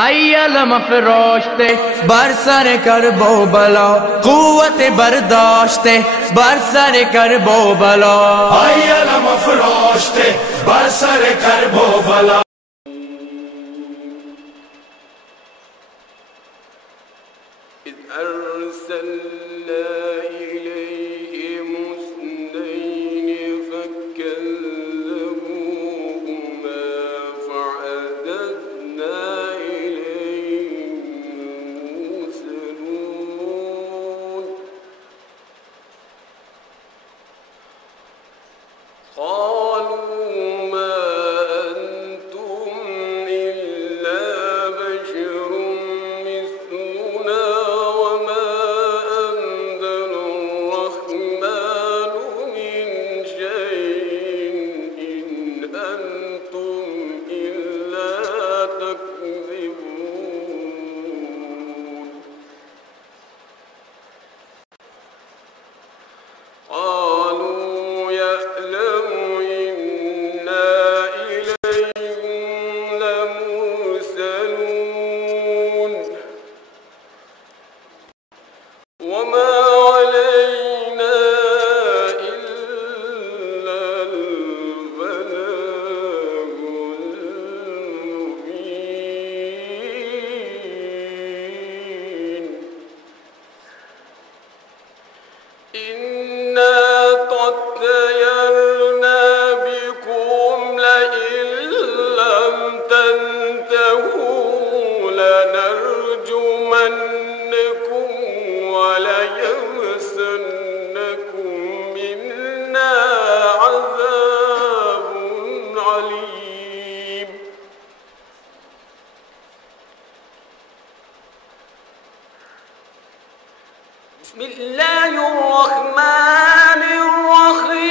ای علم افروشتے برسر کرب و بلا، قوت برداشتے برسر کرب و بلا. ای علم افروشتے برسر کرب و بلا. إذ أرسلنا إليهم اثنين فكذبوهما فعززنا إليهم المرسلون. قالوا ما أنتم إلا بشر مثلنا وما أنزل الرحمن من شيء إن أنتم إلا تكذبون. قالوا يعلم إنا إليكم لمرسلون وما علينا إلا البلاغ المبين. إنا قد طيرنا بكم لئن لم تنتهوا لنرجمنكم وليمسنكم منا عذاب عليم. بسم الله الرحمن الرحيم.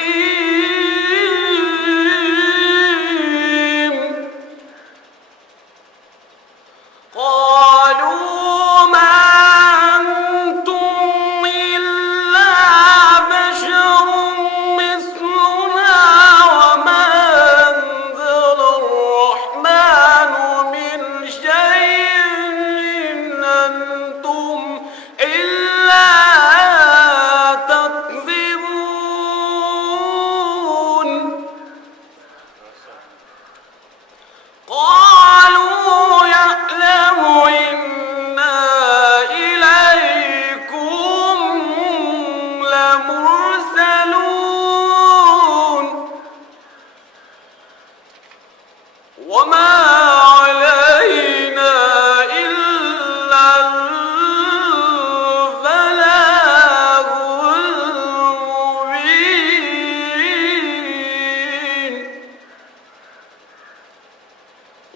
قالوا ما أنتم إلا بشر مثلنا وما أنزل الرحمن من شيء إن أنتم إلا تكذبون. قالوا يعلم إنا إليكم لمرسلون وما علينا إلا البلاغ المبين.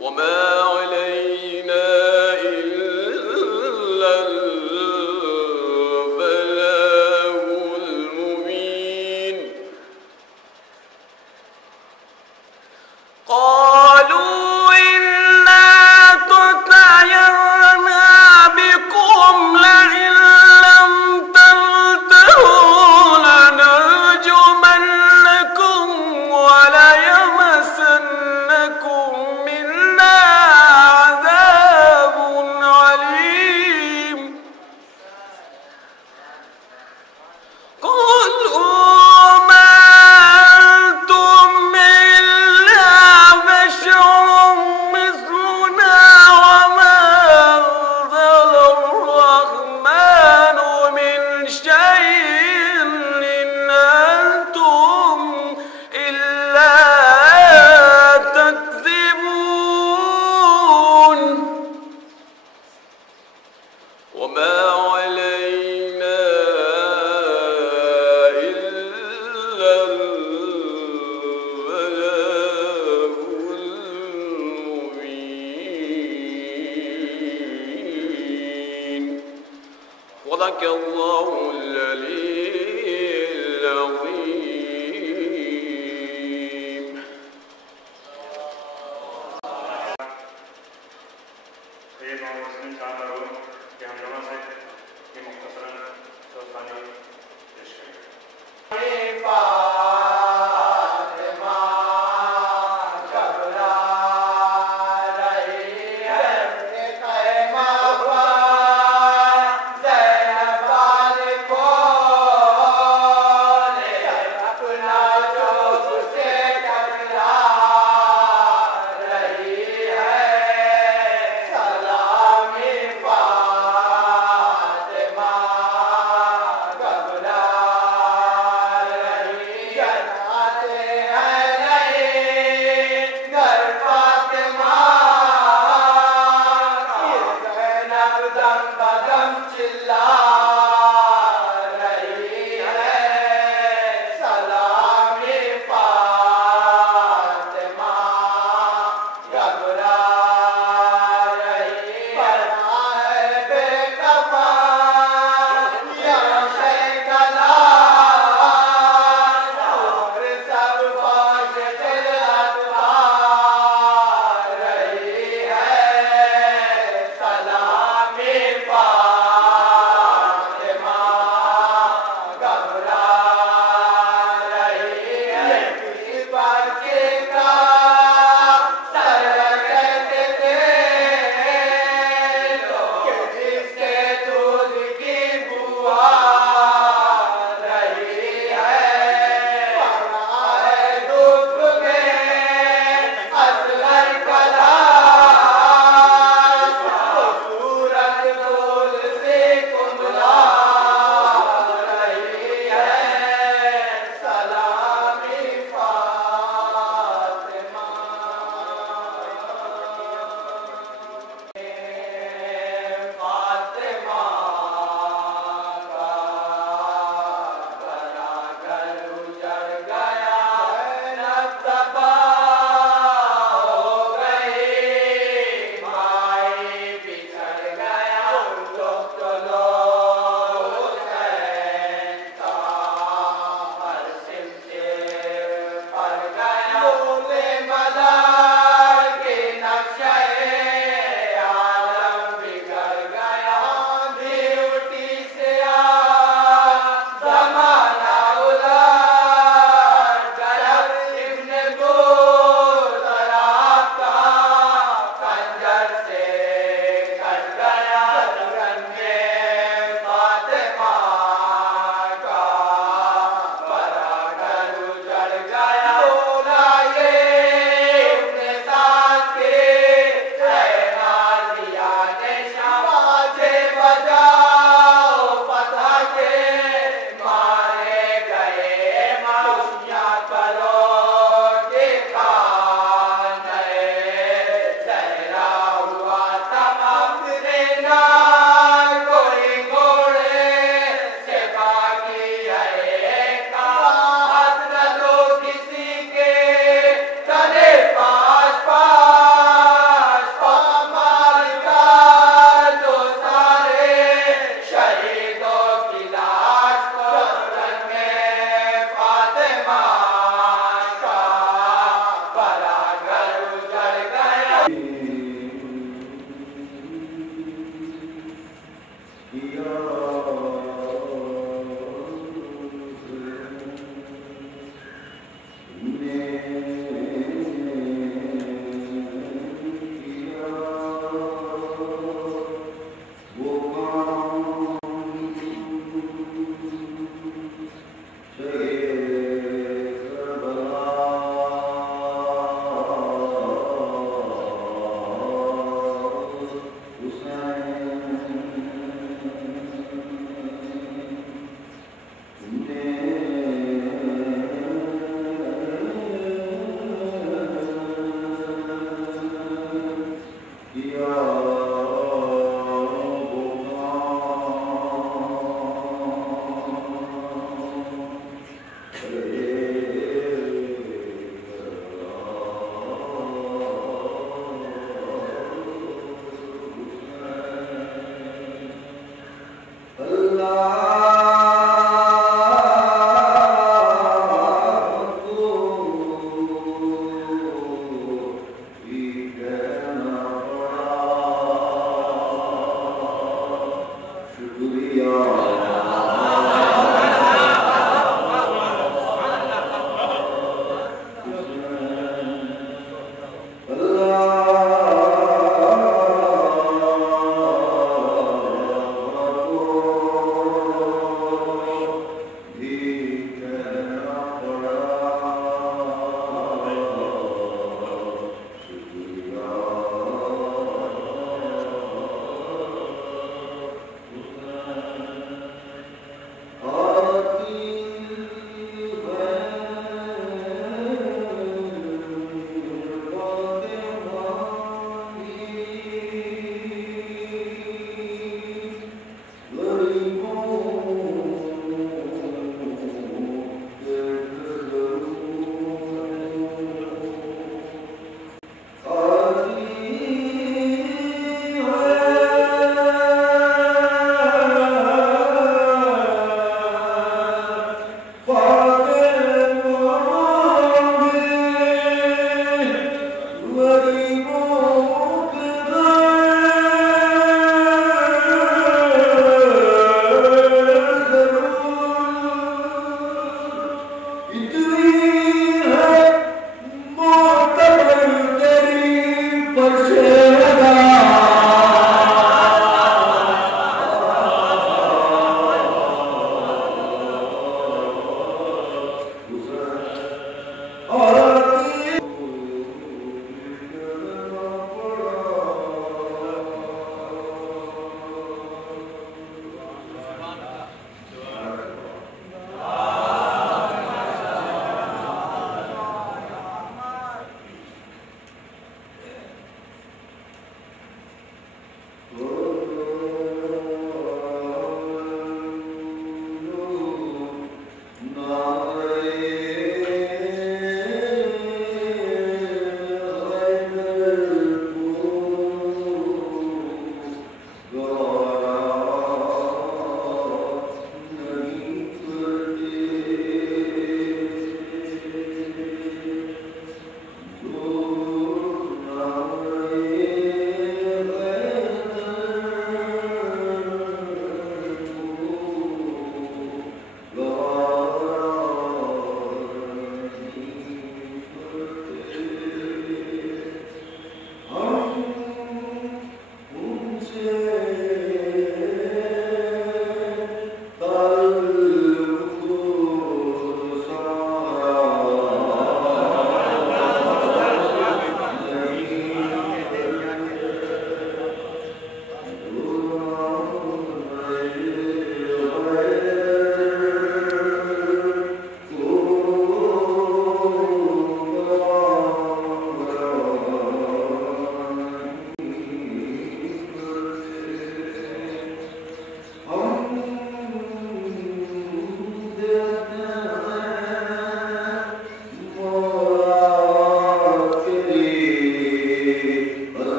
وما علينا إلا البلاغ المبين. قالوا إنا تطيرنا بكم لئن لم تنتهوا لنرجمنكم وليمسنكم منا عذاب عليم. قالوا ما أنتم إلا بشر مثلنا وما أنزل الرحمن من شيء إن أنتم إلا تكذبون. وما علينا إلا البلاغ المبين. صدق الله العلي العظيم. یہ مسلم صاحب لوگ کہ ہم لوگوں سے یہ مختصراً دوستانی پیش کریں. فاطمہ جب لا رہی ہے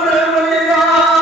Hallelujah.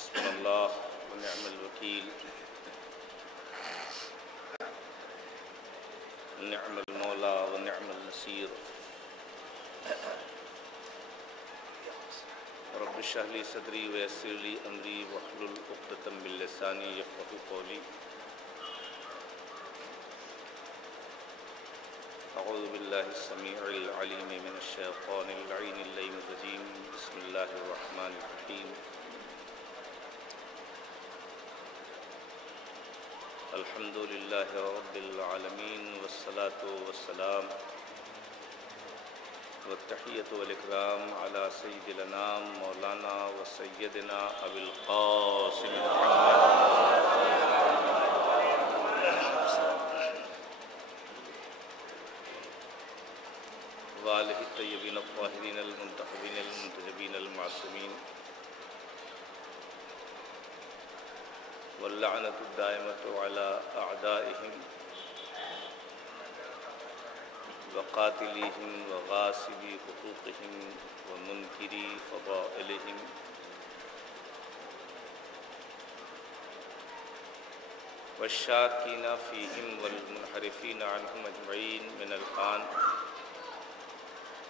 حسبنا اللہ ونعم الوکیل نعم المولا ونعم النصیر رب اشرح لي صدری ویسر لي امری واحلل عقدۃ من لسانی یفقهوا قولی اعوذ باللہ السمیع العلیم من الشیطان اللعین اللعین الرجیم بسم اللہ الرحمن الرحیم الحمد للہ رب العالمین والصلاة والسلام والتحیۃ والاکرام علی سید الانام مولانا و سیدنا ابی القاسم وآلہ الطیبین الطاہرین المنتخبین المنتجبین المعصومین واللعنۃ الدائمۃ علی اعدائہم وقاتلیہم وغاصبی حقوقہم ومنکری فضائلہم والشاکین فیہم والمنحرفین عنہم اجمعین من الآن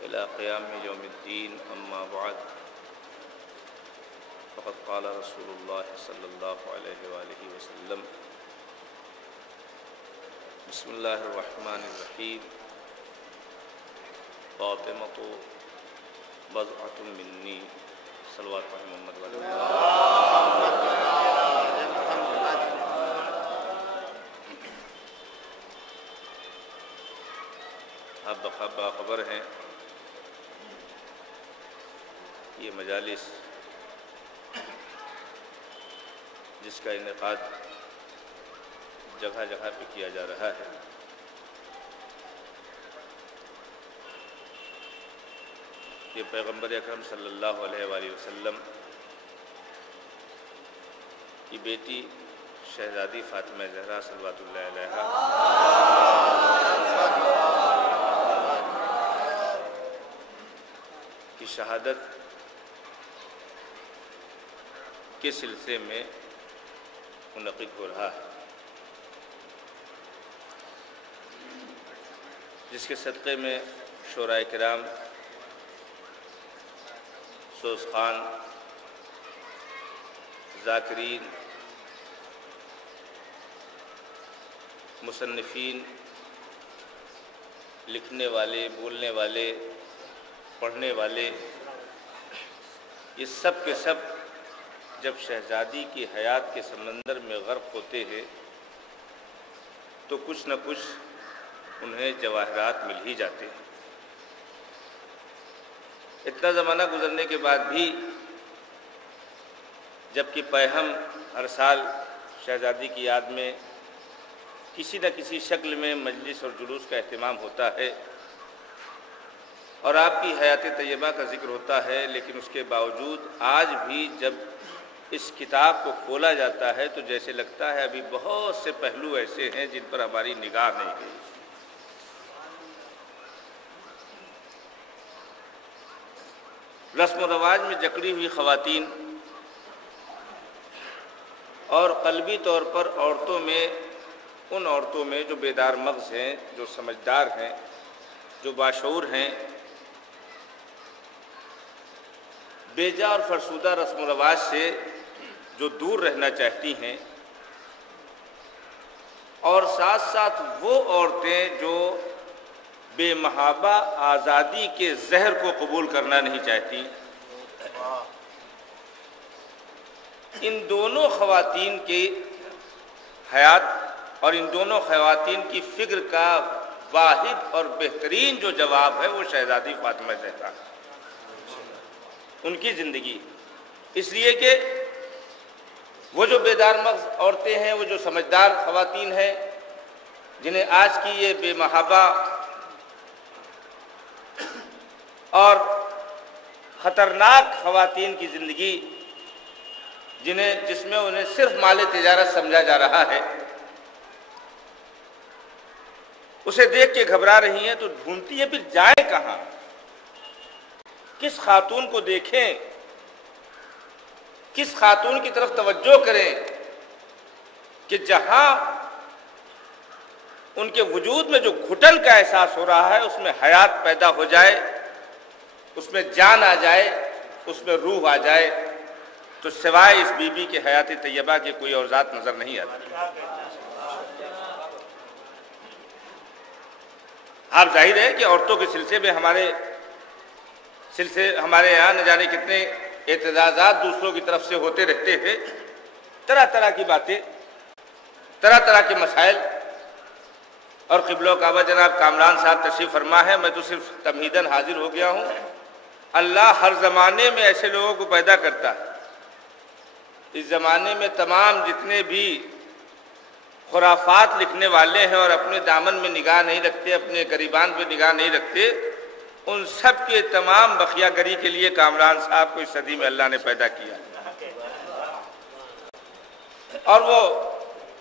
الى قیام یوم الدین اما بعد فقد قال رسول اللہ صلی اللہ علیہ وآلہ وسلم بسم اللہ الرحمن الرحیم فاطمۃ بضعۃ منی صلوات محمد وعلی آپ باخبر ہیں یہ مجالس جس کا انعقاد جگہ جگہ پہ کیا جا رہا ہے یہ پیغمبر اکرم صلی اللہ علیہ وآلہ وسلم کی بیٹی شہزادی فاطمہ زہرا صلوات اللہ علیہا کی شہادت کے سلسلے میں منعقد ہو رہا ہے، جس کے صدقے میں شورائے کرام، سوز خان، ذاکرین، مصنفین، لکھنے والے، بولنے والے، پڑھنے والے، یہ سب کے سب جب شہزادی کی حیات کے سمندر میں غرق ہوتے ہیں تو کچھ نہ کچھ انہیں جواہرات مل ہی جاتے ہیں۔ اتنا زمانہ گزرنے کے بعد بھی جبکہ پیہم ہر سال شہزادی کی یاد میں کسی نہ کسی شکل میں مجلس اور جلوس کا اہتمام ہوتا ہے اور آپ کی حیات طیبہ کا ذکر ہوتا ہے، لیکن اس کے باوجود آج بھی جب اس کتاب کو کھولا جاتا ہے تو جیسے لگتا ہے ابھی بہت سے پہلو ایسے ہیں جن پر ہماری نگاہ نہیں گئی۔ رسم و رواج میں جکڑی ہوئی خواتین اور قلبی طور پر عورتوں میں، ان عورتوں میں جو بیدار مغز ہیں، جو سمجھدار ہیں، جو باشعور ہیں، بیجا اور فرسودہ رسم و رواج سے جو دور رہنا چاہتی ہیں، اور ساتھ ساتھ وہ عورتیں جو بے محابہ آزادی کے زہر کو قبول کرنا نہیں چاہتی، ان دونوں خواتین کی حیات اور ان دونوں خواتین کی فکر کا واحد اور بہترین جو جواب ہے وہ شہزادی فاطمہ زہرا، ان کی زندگی۔ اس لیے کہ وہ جو بیدار مغز عورتیں ہیں، وہ جو سمجھدار خواتین ہیں، جنہیں آج کی یہ بے محابہ اور خطرناک خواتین کی زندگی جس میں انہیں صرف مال تجارت سمجھا جا رہا ہے، اسے دیکھ کے گھبرا رہی ہیں تو ڈھونڈتی ہیں پھر جائیں کہاں، کس خاتون کو دیکھیں کس خاتون کی طرف توجہ کریں کہ جہاں ان کے وجود میں جو گھٹن کا احساس ہو رہا ہے اس میں حیات پیدا ہو جائے، اس میں جان آ جائے، اس میں روح آ جائے، تو سوائے اس بی بی کے حیات طیبہ کی کوئی اور ذات نظر نہیں آتی۔ آپ ظاہر ہے کہ عورتوں کے سلسلے میں ہمارے یہاں نہ جانے کتنے اعتراضات دوسروں کی طرف سے ہوتے رہتے ہیں، طرح طرح کی باتیں، طرح طرح کے مسائل۔ اور قبلہ و کعبہ جناب کامران صاحب تشریف فرما ہے، میں تو صرف تمہیداً حاضر ہو گیا ہوں۔ اللہ ہر زمانے میں ایسے لوگوں کو پیدا کرتا ہے۔ اس زمانے میں تمام جتنے بھی خرافات لکھنے والے ہیں اور اپنے دامن میں نگاہ نہیں رکھتے، اپنے گریبان پہ نگاہ نہیں رکھتے، ان سب کے تمام بخیہ گری کے لیے کامران صاحب کو اس صدی میں اللہ نے پیدا کیا، اور وہ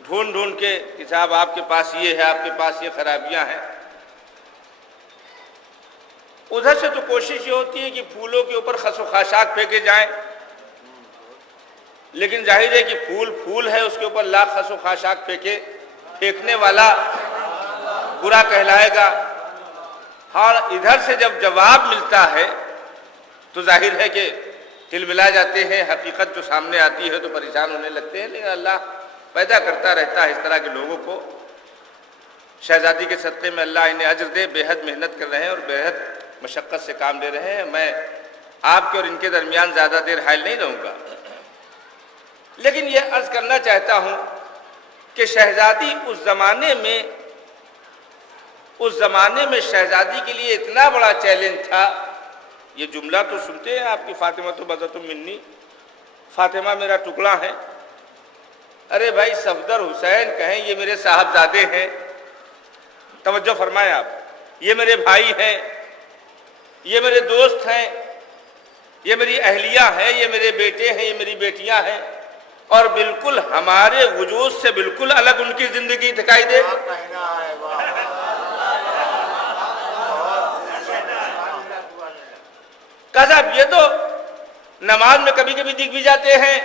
ڈھونڈ ڈھونڈ کے کہ صاحب آپ کے پاس یہ ہے، آپ کے پاس یہ خرابیاں ہیں۔ ادھر سے تو کوشش یہ ہوتی ہے کہ پھولوں کے اوپر خس و خاشاک پھینکے جائیں، لیکن ظاہر ہے کہ پھول ہے، اس کے اوپر لاکھ خس و خاشاک پھینکنے والا برا کہلائے گا۔ اور ادھر سے جب جواب ملتا ہے تو ظاہر ہے کہ دل ملا جاتے ہیں، حقیقت جو سامنے آتی ہے تو پریشان ہونے لگتے ہیں، لیکن اللہ پیدا کرتا رہتا ہے اس طرح کے لوگوں کو۔ شہزادی کے صدقے میں اللہ انہیں اجر دے، بے حد محنت کر رہے ہیں اور بے حد مشقت سے کام لے رہے ہیں۔ میں آپ کے اور ان کے درمیان زیادہ دیر حائل نہیں رہوں گا، لیکن یہ عرض کرنا چاہتا ہوں کہ شہزادی اس زمانے میں شہزادی کے لیے اتنا بڑا چیلنج تھا۔ یہ جملہ تو سنتے ہیں آپ کی، فاطمہ تو بضعۃ منی، فاطمہ میرا ٹکڑا ہے۔ ارے بھائی صفدر حسین کہیں یہ میرے صاحبزادے ہیں، توجہ فرمائیں آپ، یہ میرے بھائی ہیں، یہ میرے دوست ہیں، یہ میری اہلیہ ہیں، یہ میرے بیٹے ہیں، یہ میری بیٹیاں ہیں، اور بالکل ہمارے وجود سے بالکل الگ ان کی زندگی دکھائی دے۔ صاحب یہ تو نماز میں کبھی کبھی دکھ بھی جاتے ہیں،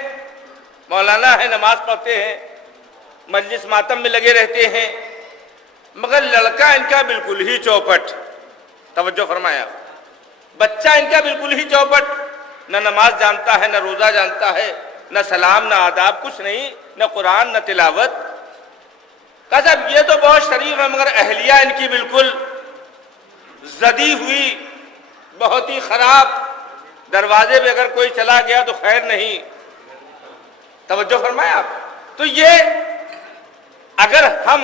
مولانا ہے، نماز پڑھتے ہیں، مجلس ماتم میں لگے رہتے ہیں، مگر لڑکا ان کا بالکل ہی چوپٹ، توجہ فرمایا، بچہ ان کا بالکل ہی چوپٹ، نہ نماز جانتا ہے، نہ روزہ جانتا ہے، نہ سلام، نہ آداب، کچھ نہیں، نہ قرآن، نہ تلاوت۔ کہا صاحب یہ تو بہت شریف ہے، مگر اہلیہ ان کی بالکل زدی ہوئی، بہت ہی خراب، دروازے پہ اگر کوئی چلا گیا تو خیر نہیں، توجہ فرمائیں آپ۔ تو یہ اگر ہم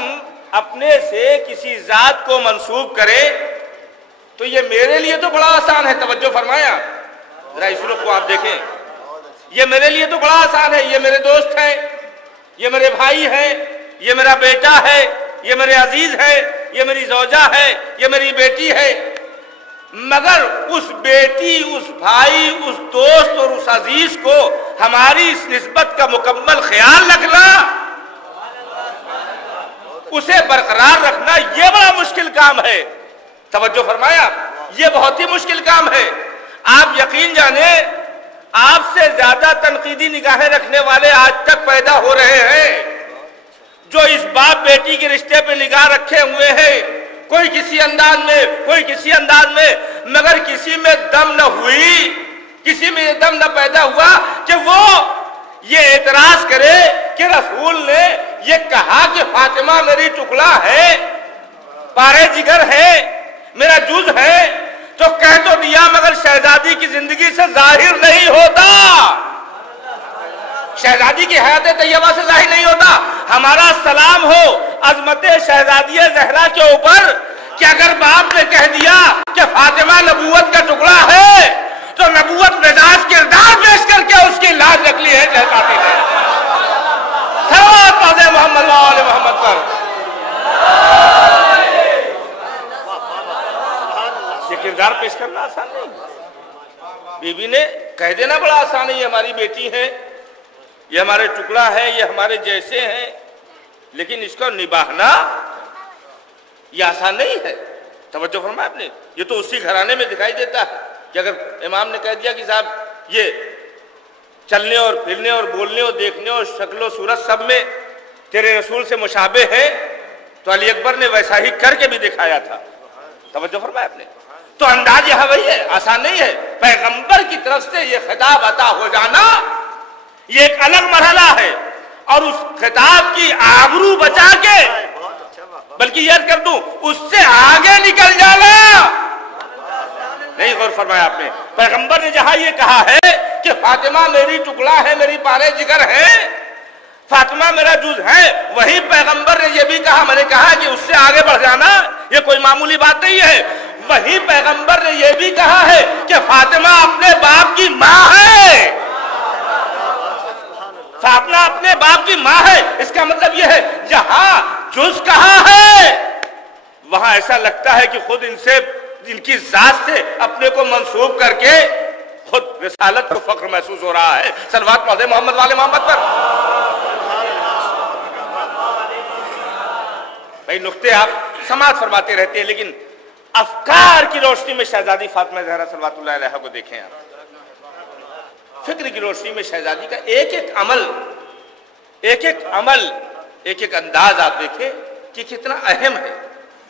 اپنے سے کسی ذات کو منسوب کریں تو یہ میرے لیے تو بڑا آسان ہے، توجہ فرمائیں آپ، ذرا اس رخ کو آپ دیکھیں، یہ میرے لیے تو بڑا آسان ہے، یہ میرے دوست ہیں، یہ میرے بھائی ہیں، یہ میرا بیٹا ہے، یہ میرے عزیز ہے، یہ میری زوجہ ہے، یہ میری بیٹی ہے، مگر اس بیٹی، اس بھائی، اس دوست اور اس عزیز کو ہماری اس نسبت کا مکمل خیال رکھنا، اسے برقرار رکھنا، یہ بڑا مشکل کام ہے، توجہ فرمایا، یہ بہت ہی مشکل کام ہے۔ آپ یقین جانیں آپ سے زیادہ تنقیدی نگاہیں رکھنے والے آج تک پیدا ہو رہے ہیں، جو اس باپ بیٹی کے رشتے پہ نگاہ رکھے ہوئے ہیں، کوئی کسی انداز میں، کوئی کسی انداز میں، مگر کسی میں دم نہ ہوئی، کسی میں یہ دم نہ پیدا ہوا کہ وہ یہ اعتراض کرے کہ رسول نے یہ کہا کہ فاطمہ میری ٹکڑا ہے، پارے جگر ہے، میرا جز ہے، تو کہہ تو دیا مگر شہزادی کی زندگی سے ظاہر نہیں ہوتا، شہزادی کی حیات طیبہ سے ظاہر نہیں ہوتا۔ ہمارا سلام ہو عظمت شہزادی زہرا کے اوپر کہ اگر باپ نے کہہ دیا کہ فاطمہ نبوت کا ٹکڑا ہے تو نبوت مزاج کردار پیش کر کے اس کی لاج نکلی ہے شہزادی نے۔ صلوات پڑھیں محمد و آل محمد پر۔ یہ کردار پیش کرنا آسان نہیں، بی بی نے کہہ دینا بڑا آسان ہے، یہ ہماری بیٹی ہے، یہ ہمارے ٹکڑا ہے، یہ ہمارے جیسے ہیں، لیکن اس کو نبھانا یہ آسان نہیں ہے، توجہ فرمایا آپ نے۔ یہ تو اسی گھرانے میں دکھائی دیتا ہے کہ اگر امام نے کہہ دیا کہ صاحب یہ چلنے اور پھرنے اور بولنے اور دیکھنے اور شکل و صورت سب میں تیرے رسول سے مشابہ ہے، تو علی اکبر نے ویسا ہی کر کے بھی دکھایا تھا. توجہ فرمایا آپ نے. تو انداز یہاں وہی ہے، آسان نہیں ہے. پیغمبر کی طرف سے یہ خطاب عطا ہو جانا یہ ایک الگ مرحلہ ہے، اور اس خطاب کی آبرو بچا کے، بلکہ یہ کر دوں اس سے آگے نکل جانا نہیں. غور فرمایا آپ نے. پیغمبر نے جہاں یہ کہا ہے کہ فاطمہ میری ٹکڑا ہے، میری پارے جگر ہے، فاطمہ میرا جز ہے، وہی پیغمبر نے یہ بھی کہا، میں نے کہا کہ اس سے آگے بڑھ جانا یہ کوئی معمولی بات نہیں ہے. وہی پیغمبر نے یہ بھی کہا ہے کہ فاطمہ اپنے باپ کی ماں ہے. فاطمہ اپنے باپ کی ماں ہے. اس کا مطلب یہ ہے جہاں جز کہا ہے وہاں ایسا لگتا ہے کہ خود ان کی ذات سے اپنے کو منسوب کر کے خود رسالت کو فخر محسوس ہو رہا ہے. صلوات پڑھیں محمد والے محمد پر. بھائی نقطے آپ سماعت فرماتے رہتے ہیں، لیکن افکار کی روشنی میں شہزادی فاطمہ زہرا صلوات اللہ علیہا کو دیکھیں آپ. فکر کی روشنی میں شہزادی کا ایک ایک عمل، ایک ایک انداز آپ دیکھیں کہ کتنا اہم ہے.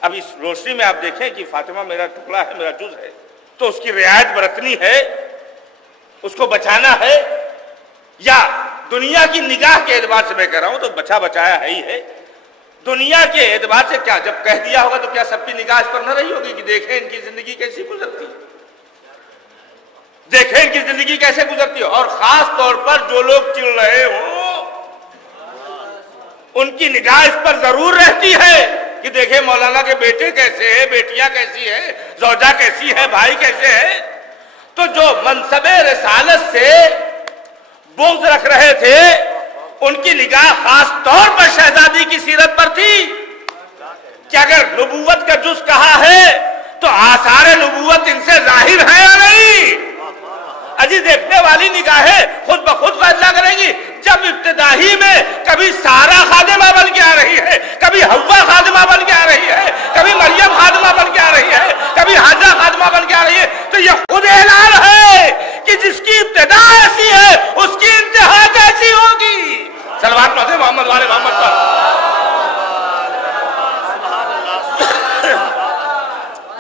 اب اس روشنی میں آپ دیکھیں کہ فاطمہ میرا ٹکڑا ہے، میرا جز ہے، تو اس کی رعایت برتنی ہے، اس کو بچانا ہے، یا دنیا کی نگاہ کے اعتبار سے میں کہہ رہا ہوں تو بچایا ہے ہی ہے. دنیا کے اعتبار سے کیا جب کہہ دیا ہوگا تو کیا سب کی نگاہ اس پر نہ رہی ہوگی کہ دیکھیں ان کی زندگی کیسی گزرتی ہے، دیکھیں ان کی زندگی کیسے گزرتی ہے. اور خاص طور پر جو لوگ چل رہے ہوں ان کی نگاہ اس پر ضرور رہتی ہے کہ دیکھیں مولانا کے بیٹے کیسے ہیں، بیٹیاں کیسی ہیں، زوجہ کیسی ہے، بھائی کیسے ہیں. تو جو منصب رسالت سے بغض رکھ رہے تھے ان کی نگاہ خاص طور پر شہزادی کی سیرت پر تھی کہ اگر نبوت کا جز کہا ہے تو آثار نبوت ان سے ظاہر ہے یا نہیں. اجی دیکھنے والی نگاہیں خود بخود فیصلہ کریں گی. جب ابتدائی میں کبھی سارا خادمہ بن کے آ رہی ہے، کبھی حوا خادمہ بن کے آ رہی ہے، کبھی مریم خادمہ بن کے آ رہی ہے، کبھی حاجہ خادمہ بن کے آ رہی ہے، تو یہ خود اعلان ہے کہ جس کی ابتدا ایسی ہے اس کی انتہا کیسی ہوگی. صلوات پڑھیں محمد والے محمد پر.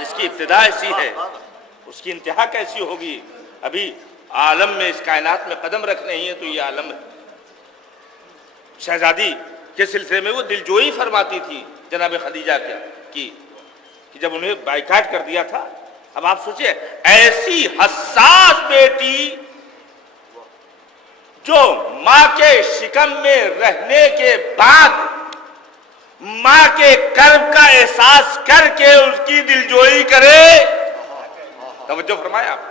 جس کی ابتدا ایسی ہے اس کی انتہا کیسی ہوگی. ابھی عالم میں اس کائنات میں قدم رکھ رہی ہیں تو یہ عالم ہے. شہزادی کے سلسلے میں وہ دلجوئی فرماتی تھی جناب خدیجہ کی کہ جب انہیں بائیکاٹ کر دیا تھا. اب آپ سوچیں ایسی حساس بیٹی جو ماں کے شکم میں رہنے کے بعد ماں کے کرب کا احساس کر کے اس کی دلجوئی کرے. توجہ فرمایا آپ.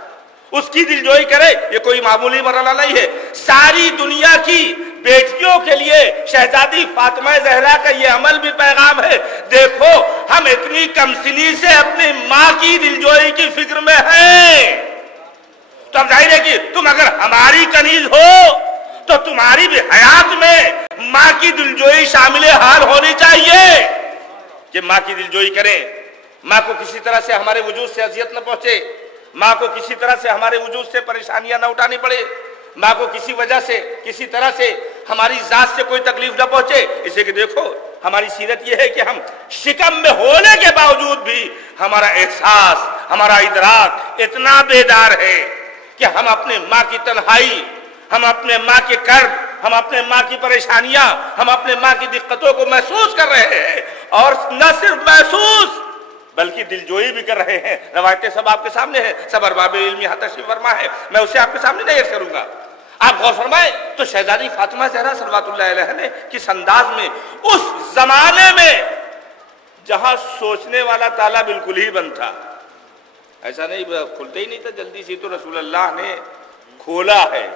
اس کی دلجوئی کرے یہ کوئی معمولی مرحلہ نہیں ہے. ساری دنیا کی بیٹیوں کے لیے شہزادی فاطمہ زہرا کا یہ عمل بھی پیغام ہے. دیکھو ہم اتنی کم سنی سے اپنی ماں کی دلجوئی کی فکر میں ہیں، تو اب ظاہر ہے کہ تم اگر ہماری کنیز ہو تو تمہاری بھی حیات میں ماں کی دلجوئی شامل حال ہونی چاہیے کہ ماں کی دلجوئی کریں. ماں کو کسی طرح سے ہمارے وجود سے اذیت نہ پہنچے، ماں کو کسی طرح سے ہمارے وجود سے پریشانیاں نہ اٹھانی پڑے، ماں کو کسی وجہ سے کسی طرح سے ہماری ذات سے کوئی تکلیف نہ پہنچے. اسے کہ دیکھو ہماری سیرت یہ ہے کہ ہم شکم میں ہونے کے باوجود بھی ہمارا احساس، ہمارا ادراک اتنا بیدار ہے کہ ہم اپنے ماں کی تنہائی، ہم اپنے ماں کے کرب، ہم اپنے ماں کی پریشانیاں، ہم اپنے ماں کی دقتوں کو محسوس کر رہے ہیں. اور نہ صرف محسوس بلکہ دلجوئی بھی کر رہے ہیں. روایتیں سب آپ کے سامنے ہیں، سب ارباب علم یہاں تشریف فرما ہے، میں اسے آپ کے سامنے نہیں عرض کروں گا. آپ غور فرمائیں تو شہزادی فاطمہ زہرا صلوات اللہ علیہا نے کس انداز میں اس زمانے میں جہاں سوچنے والا تالا بالکل ہی بند تھا، ایسا نہیں کھلتے ہی نہیں تھا جلدی سے، تو رسول اللہ نے کھولا ہے،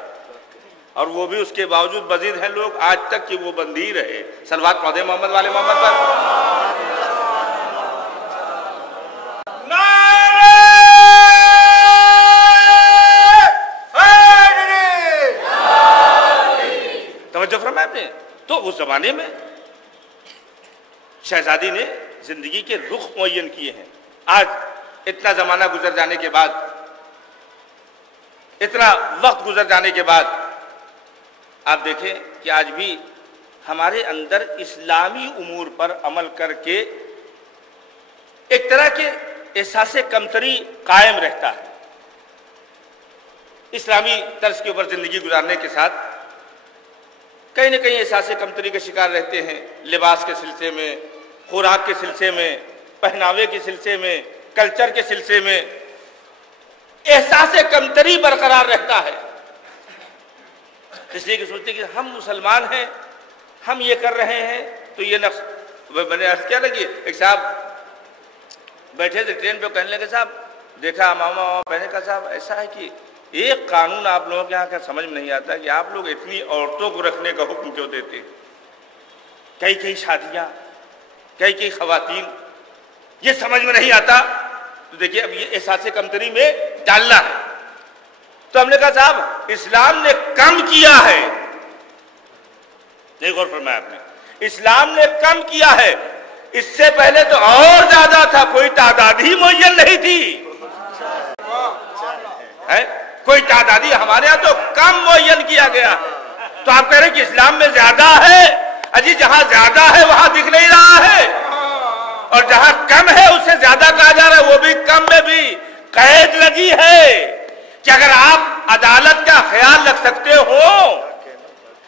اور وہ بھی اس کے باوجود بزید ہیں لوگ آج تک کہ وہ بند ہی رہے. صلوات پڑھیں محمد والے محمد پر. توجہ فرمایا آپ نے. تو اس زمانے میں شہزادی نے زندگی کے رخ معین کیے ہیں. آج اتنا زمانہ گزر جانے کے بعد، اتنا وقت گزر جانے کے بعد آپ دیکھیں کہ آج بھی ہمارے اندر اسلامی امور پر عمل کر کے ایک طرح کے احساس کمتری قائم رہتا ہے. اسلامی طرز کے اوپر زندگی گزارنے کے ساتھ کہیں نہ کہیں احساس کمتری کا شکار رہتے ہیں. لباس کے سلسلے میں، خوراک کے سلسلے میں، پہناوے کے سلسلے میں، کلچر کے سلسلے میں احساس کمتری برقرار رہتا ہے. اس لیے کہ سوچتے کہ ہم مسلمان ہیں، ہم یہ کر رہے ہیں تو یہ نقص. میں نے عرض کیا لگی، ایک صاحب بیٹھے تھے ٹرین پہ، کہنے لگے صاحب دیکھا ماما پہنے کا صاحب ایسا ہے کہ ایک قانون آپ لوگوں کے یہاں کا سمجھ میں نہیں آتا کہ آپ لوگ اتنی عورتوں کو رکھنے کا حکم کیوں دیتے. کئی شادیاں، کئی خواتین، یہ سمجھ میں نہیں آتا. تو دیکھیے اب یہ احساس کمتری میں ڈالنا ہے. تو ہم نے کہا صاحب اسلام نے کم کیا ہے. ایک اور فرمایا آپ نے، اسلام نے کم کیا ہے. اس سے پہلے تو اور زیادہ تھا، کوئی تعداد ہی معین نہیں تھی. کوئی تعدادی ہمارے ہاں تو کم معین کیا گیا. تو آپ کہہ رہے ہیں کہ اسلام میں زیادہ ہے. اجی جہاں زیادہ ہے وہاں دکھ نہیں رہا ہے، اور جہاں کم ہے اس سے زیادہ کہا جا رہا ہے. وہ بھی کم میں بھی قید لگی ہے کہ اگر آپ عدالت کا خیال رکھ سکتے ہو،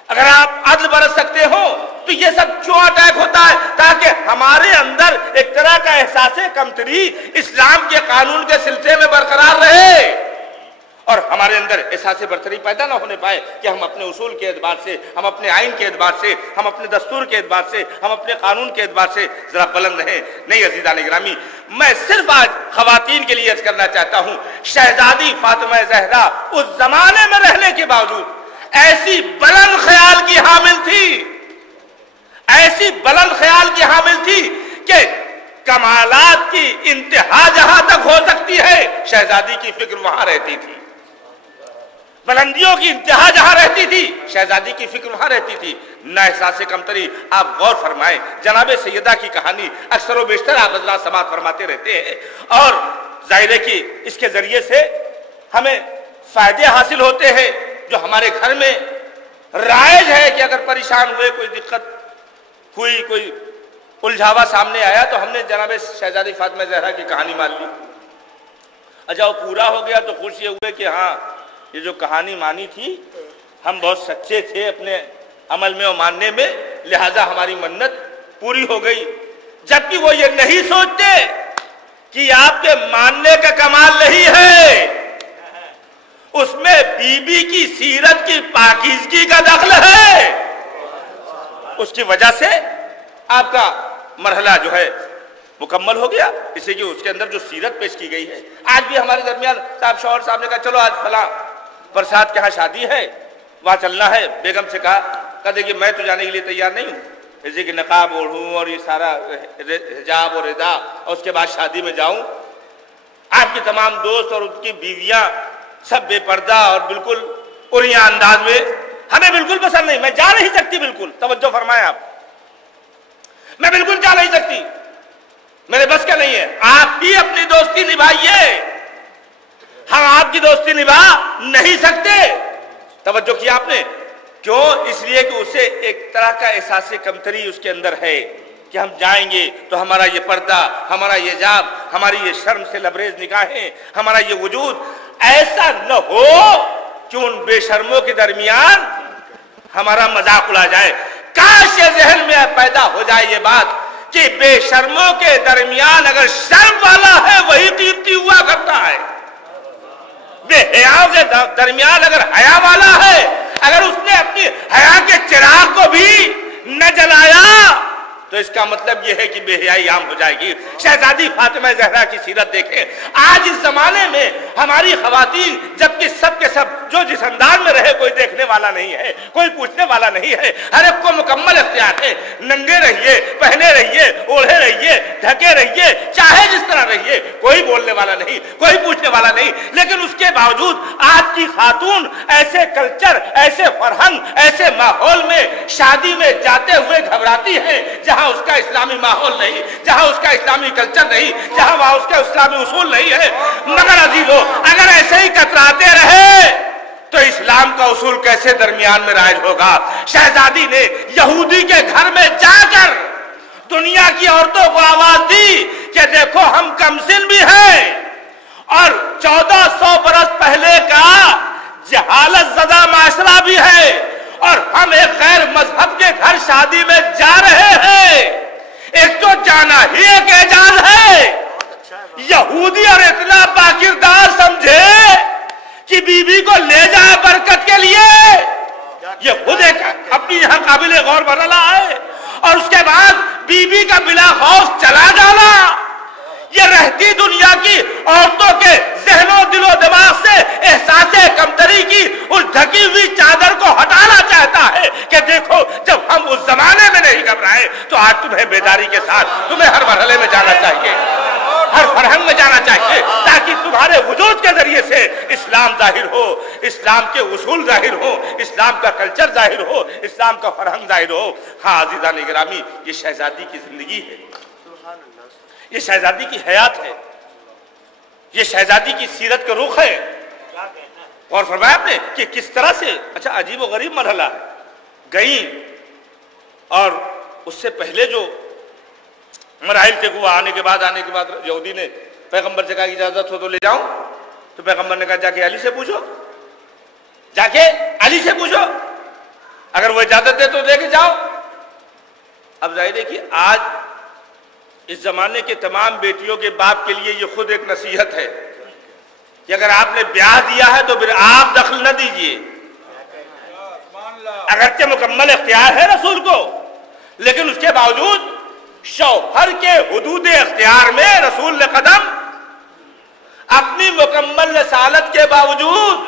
اگر آپ عدل برت سکتے ہو، تو یہ سب کیوں اٹیک ہوتا ہے؟ تاکہ ہمارے اندر ایک طرح کا احساس کمتری اسلام کے قانون کے سلسلے میں برقرار رہے، اور ہمارے اندر احساس برتری پیدا نہ ہونے پائے کہ ہم اپنے اصول کے اعتبار سے، ہم اپنے آئین کے اعتبار سے، ہم اپنے دستور کے اعتبار سے، ہم اپنے قانون کے اعتبار سے ذرا بلند رہیں. نہیں عزیزان گرامی، میں صرف آج خواتین کے لیے عرض کرنا چاہتا ہوں، شہزادی فاطمہ زہرا اس زمانے میں رہنے کے باوجود ایسی بلند خیال کی حامل تھی، ایسی بلند خیال کی حامل تھی کہ کمالات کی انتہا جہاں تک ہو سکتی ہے شہزادی کی فکر وہاں رہتی تھی. بلندیوں کی انتہا جہاں رہتی تھی شہزادی کی فکر وہاں رہتی تھی. نہ احساس کمتری. آپ غور فرمائیں، جناب سیدہ کی کہانی اکثر و بیشتر آپ حضرات سماعت فرماتے رہتے ہیں، اور ظاہر ہے کہ اس کے ذریعے سے ہمیں فائدے حاصل ہوتے ہیں جو ہمارے گھر میں رائج ہے کہ اگر پریشان ہوئے، کوئی دقت ہوئی، کوئی الجھاوا سامنے آیا تو ہم نے جناب شہزادی فاطمہ زہرا کی کہانی مان لی. اچھا وہ پورا ہو گیا تو خوش یہ ہوئے کہ ہاں یہ جو کہانی مانی تھی ہم بہت سچے تھے اپنے عمل میں اور ماننے میں، لہذا ہماری منت پوری ہو گئی. جبکہ وہ یہ نہیں سوچتے کہ آپ کے ماننے کا کمال نہیں ہے، اس میں بی بی کی سیرت کی پاکیزگی کا دخل ہے. اس کی وجہ سے آپ کا مرحلہ جو ہے مکمل ہو گیا، اس لیے کہ اس کے اندر جو سیرت پیش کی گئی ہے. آج بھی ہمارے درمیان صاحب شوہر صاحب نے کہا چلو آج فلاں برسات کے ہاں شادی ہے، وہاں چلنا ہے. بیگم سے کہا دیکھیے میں تو جانے کے لیے تیار نہیں ہوں، جیسے کہ نقاب اوڑھوں اور یہ سارا حجاب اور ردا اور اس کے بعد شادی میں جاؤں. آپ کے تمام دوست اور ان کی بیویاں سب بے پردہ اور بالکل عریاں انداز میں، ہمیں بالکل پسند نہیں، میں جا نہیں سکتی. بالکل توجہ فرمائیں آپ، میں بالکل جا نہیں سکتی، میرے بس کا نہیں ہے. آپ بھی اپنی دوستی نبھائیے، ہم آپ کی دوستی نبھا نہیں سکتے. توجہ کیا آپ نے؟ کیوں؟ اس لیے کہ اسے ایک طرح کا احساس کمتری اس کے اندر ہے کہ ہم جائیں گے تو ہمارا یہ پردہ، ہمارا یہ حجاب، ہماری یہ شرم سے لبریز نگاہیں، ہمارا یہ وجود ایسا نہ ہو کہ ان بے شرموں کے درمیان ہمارا مذاق اڑا جائے. کاش یہ ذہن میں پیدا ہو جائے یہ بات کہ بے شرموں کے درمیان اگر شرم والا ہے وہی قیمتی ہوا کرتا ہے. بے حیاؤں کے درمیان اگر حیا والا ہے، اگر اس نے اپنی حیا کے چراغ کو بھی نہ جلایا تو اس کا مطلب یہ ہے کہ بے حیائی عام ہو جائے گی. شہزادی فاطمہ زہرا کی سیرت دیکھیں. آج اس زمانے میں ہماری خواتین جبکہ سب کے سب جو جس انداز میں رہے کوئی دیکھنے والا نہیں ہے، کوئی پوچھنے والا نہیں ہے، ہر ایک کو مکمل اختیار ہے. ننگے رہیے، پہنے رہیے، اوڑھے رہیے، ڈھکے رہیے، چاہے جس طرح رہیے، کوئی بولنے والا نہیں، کوئی پوچھنے والا نہیں. لیکن اس کے باوجود آج کی خاتون ایسے کلچر، ایسے فرہنگ، ایسے ماحول میں شادی میں جاتے ہوئے گھبراتی ہے جہاں اس کا اسلامی ماحول نہیں، جہاں اس کا اسلامی کلچر نہیں، جہاں وہاں اس کا اسلامی اصول نہیں ہے. مگر عزیزو اگر ایسے ہی کتراتے رہے تو اسلام کا اصول کیسے درمیان میں رائج ہوگا؟ شہزادی نے یہودی کے گھر میں جا کر دنیا کی عورتوں کو آواز دی کہ دیکھو ہم کمسن بھی ہیں اور 1400 برس پہلے کا جہالت زدہ معاشرہ بھی ہے، اور ہم ایک غیر مذہب کے گھر شادی میں جا رہے ہیں۔ ایک تو جانا ہی ایک اعجاز ہے، یہودی اور اتنا باکردار سمجھے کہ بیوی کو لے جائے برکت کے لیے، یہ خود ایک اپنی یہاں قابل غور مرحلہ ہے، اور اس کے بعد بیوی کا بلا خوف چلا جانا، یہ رہتی دنیا کی عورتوں کے ذہن و دل و دماغ سے احساس کمتری کی اس ڈھکی ہوئی چادر کو ہٹانا چاہتا ہے کہ دیکھو جب ہم اس زمانے میں نہیں گھبرائے تو آج تمہیں بیداری کے ساتھ تمہیں ہر مرحلے میں جانا چاہیے، ہر فرہنگ میں جانا چاہیے، تاکہ تمہارے وجود کے ذریعے سے اسلام ظاہر ہو، اسلام کے اصول ظاہر ہو، اسلام کا کلچر ظاہر ہو، اسلام کا فرہنگ ظاہر ہو۔ ہاں عزیزان گرامی، یہ شہزادی کی زندگی ہے، یہ شہزادی کی حیات ہے، یہ شہزادی کی سیرت کا رخ ہے۔ اور فرمایا آپ نے کہ کس طرح سے، اچھا عجیب و غریب مرحلہ ہے، گئیں اور اس سے پہلے جو مراحل کے آنے کے بعد یہودی نے پیغمبر سے کہا کہ اجازت ہو تو لے جاؤں، تو پیغمبر نے کہا جا کے علی سے پوچھو، جا کے علی سے پوچھو، اگر وہ اجازت دے تو لے کے جاؤ۔ اب ظاہر ہے کہ آج اس زمانے کے تمام بیٹیوں کے باپ کے لیے یہ خود ایک نصیحت ہے کہ اگر آپ نے بیاہ دیا ہے تو پھر آپ دخل نہ دیجئے، اگرچہ مکمل اختیار ہے رسول کو، لیکن اس کے باوجود شوہر کے حدود اختیار میں رسول نے قدم، اپنی مکمل رسالت کے باوجود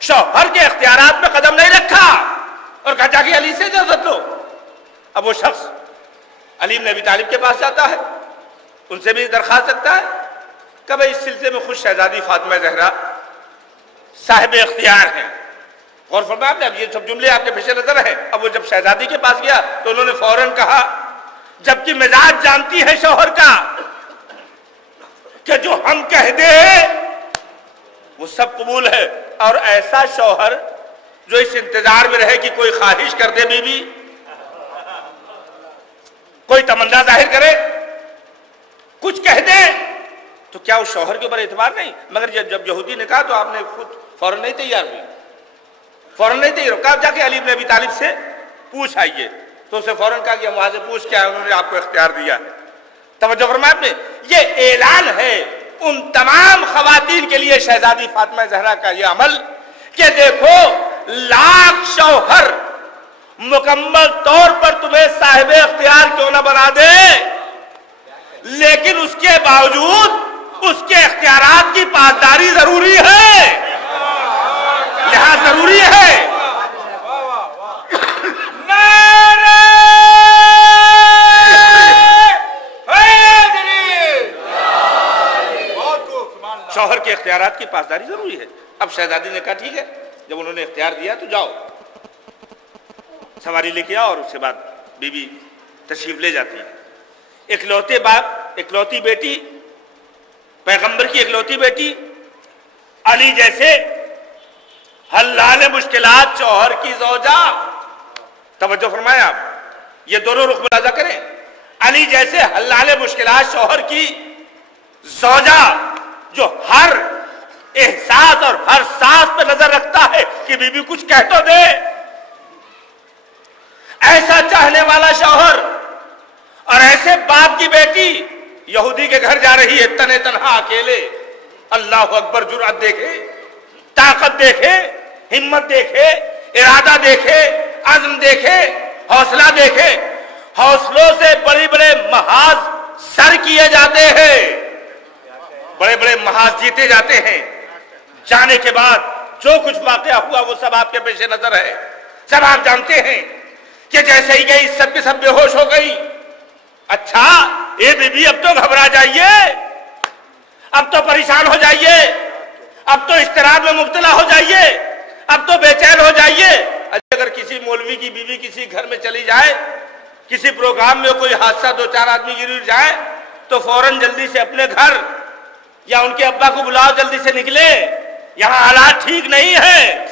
شوہر کے اختیارات میں قدم نہیں رکھا اور کہا جا کے علی سے اجازت لو۔ اب وہ شخص علی بن ابی طالب کے پاس جاتا ہے، ان سے بھی درخواست رکھتا ہے کہ بھائی اس سلسلے میں خود شہزادی فاطمہ زہرا صاحب اختیار ہیں، اور فرمایا آپ نے، اب یہ سب جملے آپ کے پیش نظر ہیں۔ اب وہ جب شہزادی کے پاس گیا تو انہوں نے فوراً کہا، جبکہ مزاج جانتی ہے شوہر کا کہ جو ہم کہہ دے وہ سب قبول ہے، اور ایسا شوہر جو اس انتظار میں رہے کہ کوئی خواہش کر دے بیوی، کوئی تمنا ظاہر کرے، کچھ کہہ دے، تو کیا اس شوہر کے اوپر اعتبار نہیں؟ مگر جب یہودی نے کہا تو آپ نے خود فوراً نہیں تیار ہوئی، فوراً نہیں تیار، کہا جا کے علی بن ابی طالب سے پوچھ آئیے، تو اسے فوراً کہا کہ ہم وہاں سے پوچھ کے آئے، انہوں نے آپ کو اختیار دیا۔ توجہ فرمایا آپ نے، یہ اعلان ہے ان تمام خواتین کے لیے شہزادی فاطمہ زہرا کا یہ عمل کہ دیکھو لاکھ شوہر مکمل طور پر تمہیں صاحب اختیار کیوں نہ بنا دے، لیکن اس کے باوجود اس کے اختیارات کی پاسداری ضروری ہے، لحاظ ضروری ہے۔ شوہر کے اختیارات کی پاسداری ضروری ہے۔ اب شہزادی نے کہا ٹھیک ہے، جب انہوں نے اختیار دیا تو جاؤ، سواری لے کے آؤ، اور اس کے بعد بی بی تشریف لے جاتی ہے۔ اکلوتے باپ، اکلوتی بیٹی، پیغمبر کی اکلوتی بیٹی، علی جیسے حلال مشکلات شوہر کی زوجہ، توجہ فرمایا آپ، یہ دونوں رخ ملاحظہ کریں، علی جیسے حلال مشکلات شوہر کی زوجہ جو ہر احساس اور ہر سانس پہ نظر رکھتا ہے کہ بی بی کچھ کہہ تو دے، ایسا چاہنے والا شوہر، اور ایسے باپ کی بیٹی یہودی کے گھر جا رہی ہے تنے تنہا اکیلے۔ اللہ اکبر، جرأت دیکھے، طاقت دیکھے، ہمت دیکھے، ارادہ دیکھے، عزم دیکھے، حوصلہ دیکھے۔ حوصلوں سے بڑے بڑے محاذ سر کیے جاتے ہیں، بڑے بڑے محاذ جیتے جاتے ہیں۔ جانے کے بعد جو کچھ واقعہ ہوا وہ سب آپ کے پیش نظر ہے، سب آپ جانتے ہیں کہ جیسے ہی گئی سب کے سب بے ہوش ہو گئی۔ اچھا اے بی بی، اب تو گھبرا جائیے، اب تو پریشان ہو جائیے، اب تو اضطراب میں مبتلا ہو جائیے، اب تو بے چین ہو جائیے۔ اگر کسی مولوی کی بیوی کسی گھر میں چلی جائے، کسی پروگرام میں کوئی حادثہ، دو چار آدمی گر جائے، تو فوراً جلدی سے اپنے گھر یا ان کے ابا کو بلاؤ، جلدی سے نکلے، یہاں حالات ٹھیک نہیں ہے۔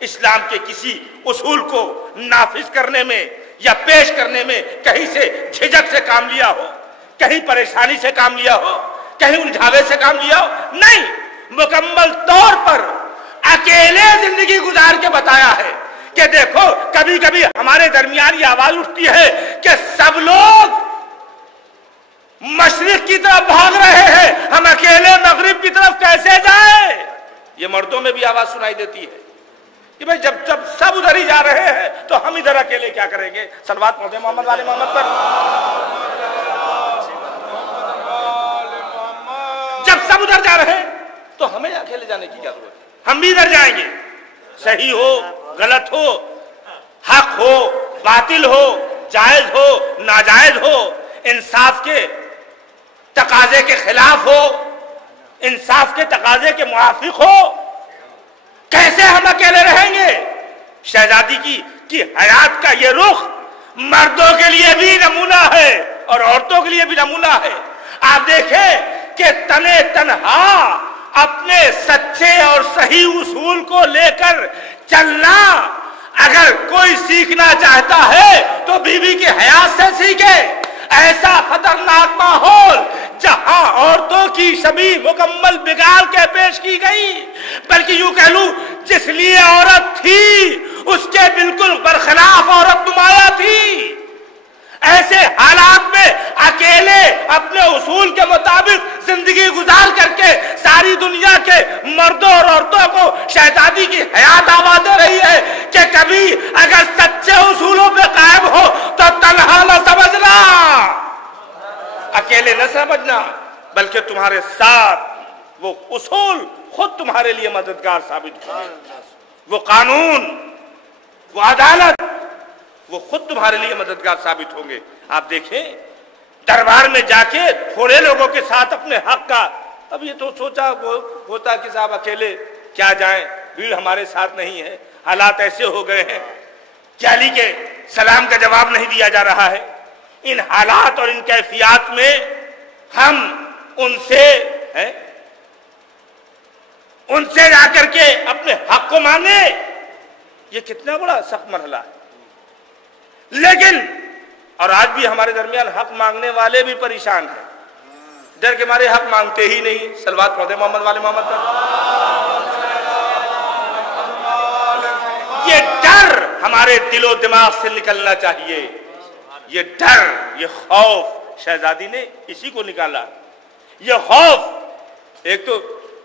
اسلام کے کسی اصول کو نافذ کرنے میں یا پیش کرنے میں کہیں سے جھجک سے کام لیا ہو، کہیں پریشانی سے کام لیا ہو، کہیں الجھاوے سے کام لیا ہو، نہیں، مکمل طور پر اکیلے زندگی گزار کے بتایا ہے کہ دیکھو کبھی کبھی ہمارے درمیان یہ آواز اٹھتی ہے کہ سب لوگ مشرق کی طرف بھاگ رہے ہیں، ہم اکیلے مغرب کی طرف کیسے جائیں؟ یہ مردوں میں بھی آواز سنائی دیتی ہے کہ بھائی جب سب ادھر ہی جا رہے ہیں تو ہم ادھر اکیلے کیا کریں گے؟ صلوات پڑھیں محمد والے محمد پر۔ جب سب ادھر جا رہے ہیں تو ہمیں اکیلے جانے کی کیا ضرورت ہے؟ ہم بھی ادھر جائیں گے، صحیح ہو غلط ہو، حق ہو باطل ہو، جائز ہو ناجائز ہو، انصاف کے تقاضے کے خلاف ہو، انصاف کے تقاضے کے موافق ہو، کیسے ہم اکیلے رہیں گے؟ شہزادی کی حیات کا یہ رخ مردوں کے لیے بھی نمونہ ہے اور عورتوں کے لیے بھی نمونہ ہے۔ آپ دیکھیں کہ تنے تنہا اپنے سچے اور صحیح اصول کو لے کر چلنا اگر کوئی سیکھنا چاہتا ہے تو بیوی کی حیات سے سیکھے۔ ایسا خطرناک ماحول جہاں عورتوں کی شبیہ مکمل بگاڑ کے پیش کی گئی، بلکہ یوں کہہ لوں جس لیے عورت تھی اس کے بالکل برخلاف عورت نمایاں تھی۔ ایسے حالات میں اکیلے اپنے اصول کے مطابق زندگی گزار کر کے ساری دنیا کے مردوں اور عورتوں کو شہزادی کی حیات آواز دے رہی ہے کہ کبھی اگر سچے اصولوں پہ قائم ہو تو تنہا نہ سمجھنا، اکیلے نہ سمجھنا، بلکہ تمہارے ساتھ وہ اصول خود تمہارے لیے مددگار ثابت ہوں گے، وہ قانون، وہ عدالت، وہ خود تمہارے لیے مددگار ثابت ہوں گے۔ آپ دیکھیں دربار میں جا کے تھوڑے لوگوں کے ساتھ اپنے حق کا، اب یہ تو سوچا ہوتا کہ صاحب اکیلے کیا جائیں، بھیڑ ہمارے ساتھ نہیں ہے، حالات ایسے ہو گئے ہیں کہ علی کے سلام کا جواب نہیں دیا جا رہا ہے۔ ان حالات اور ان کیفیات میں ہم ان سے جا کر کے اپنے حق کو مانگے، یہ کتنا بڑا سخت مرحلہ ہے۔ لیکن اور آج بھی ہمارے درمیان حق مانگنے والے بھی پریشان ہیں، ڈر کے مارے حق مانگتے ہی نہیں۔ صلوات پڑھتے محمد والے محمد پر۔ یہ ڈر ہمارے دل و دماغ سے نکلنا چاہیے، یہ ڈر، یہ خوف شہزادی نے اسی کو نکالا۔ یہ خوف ایک تو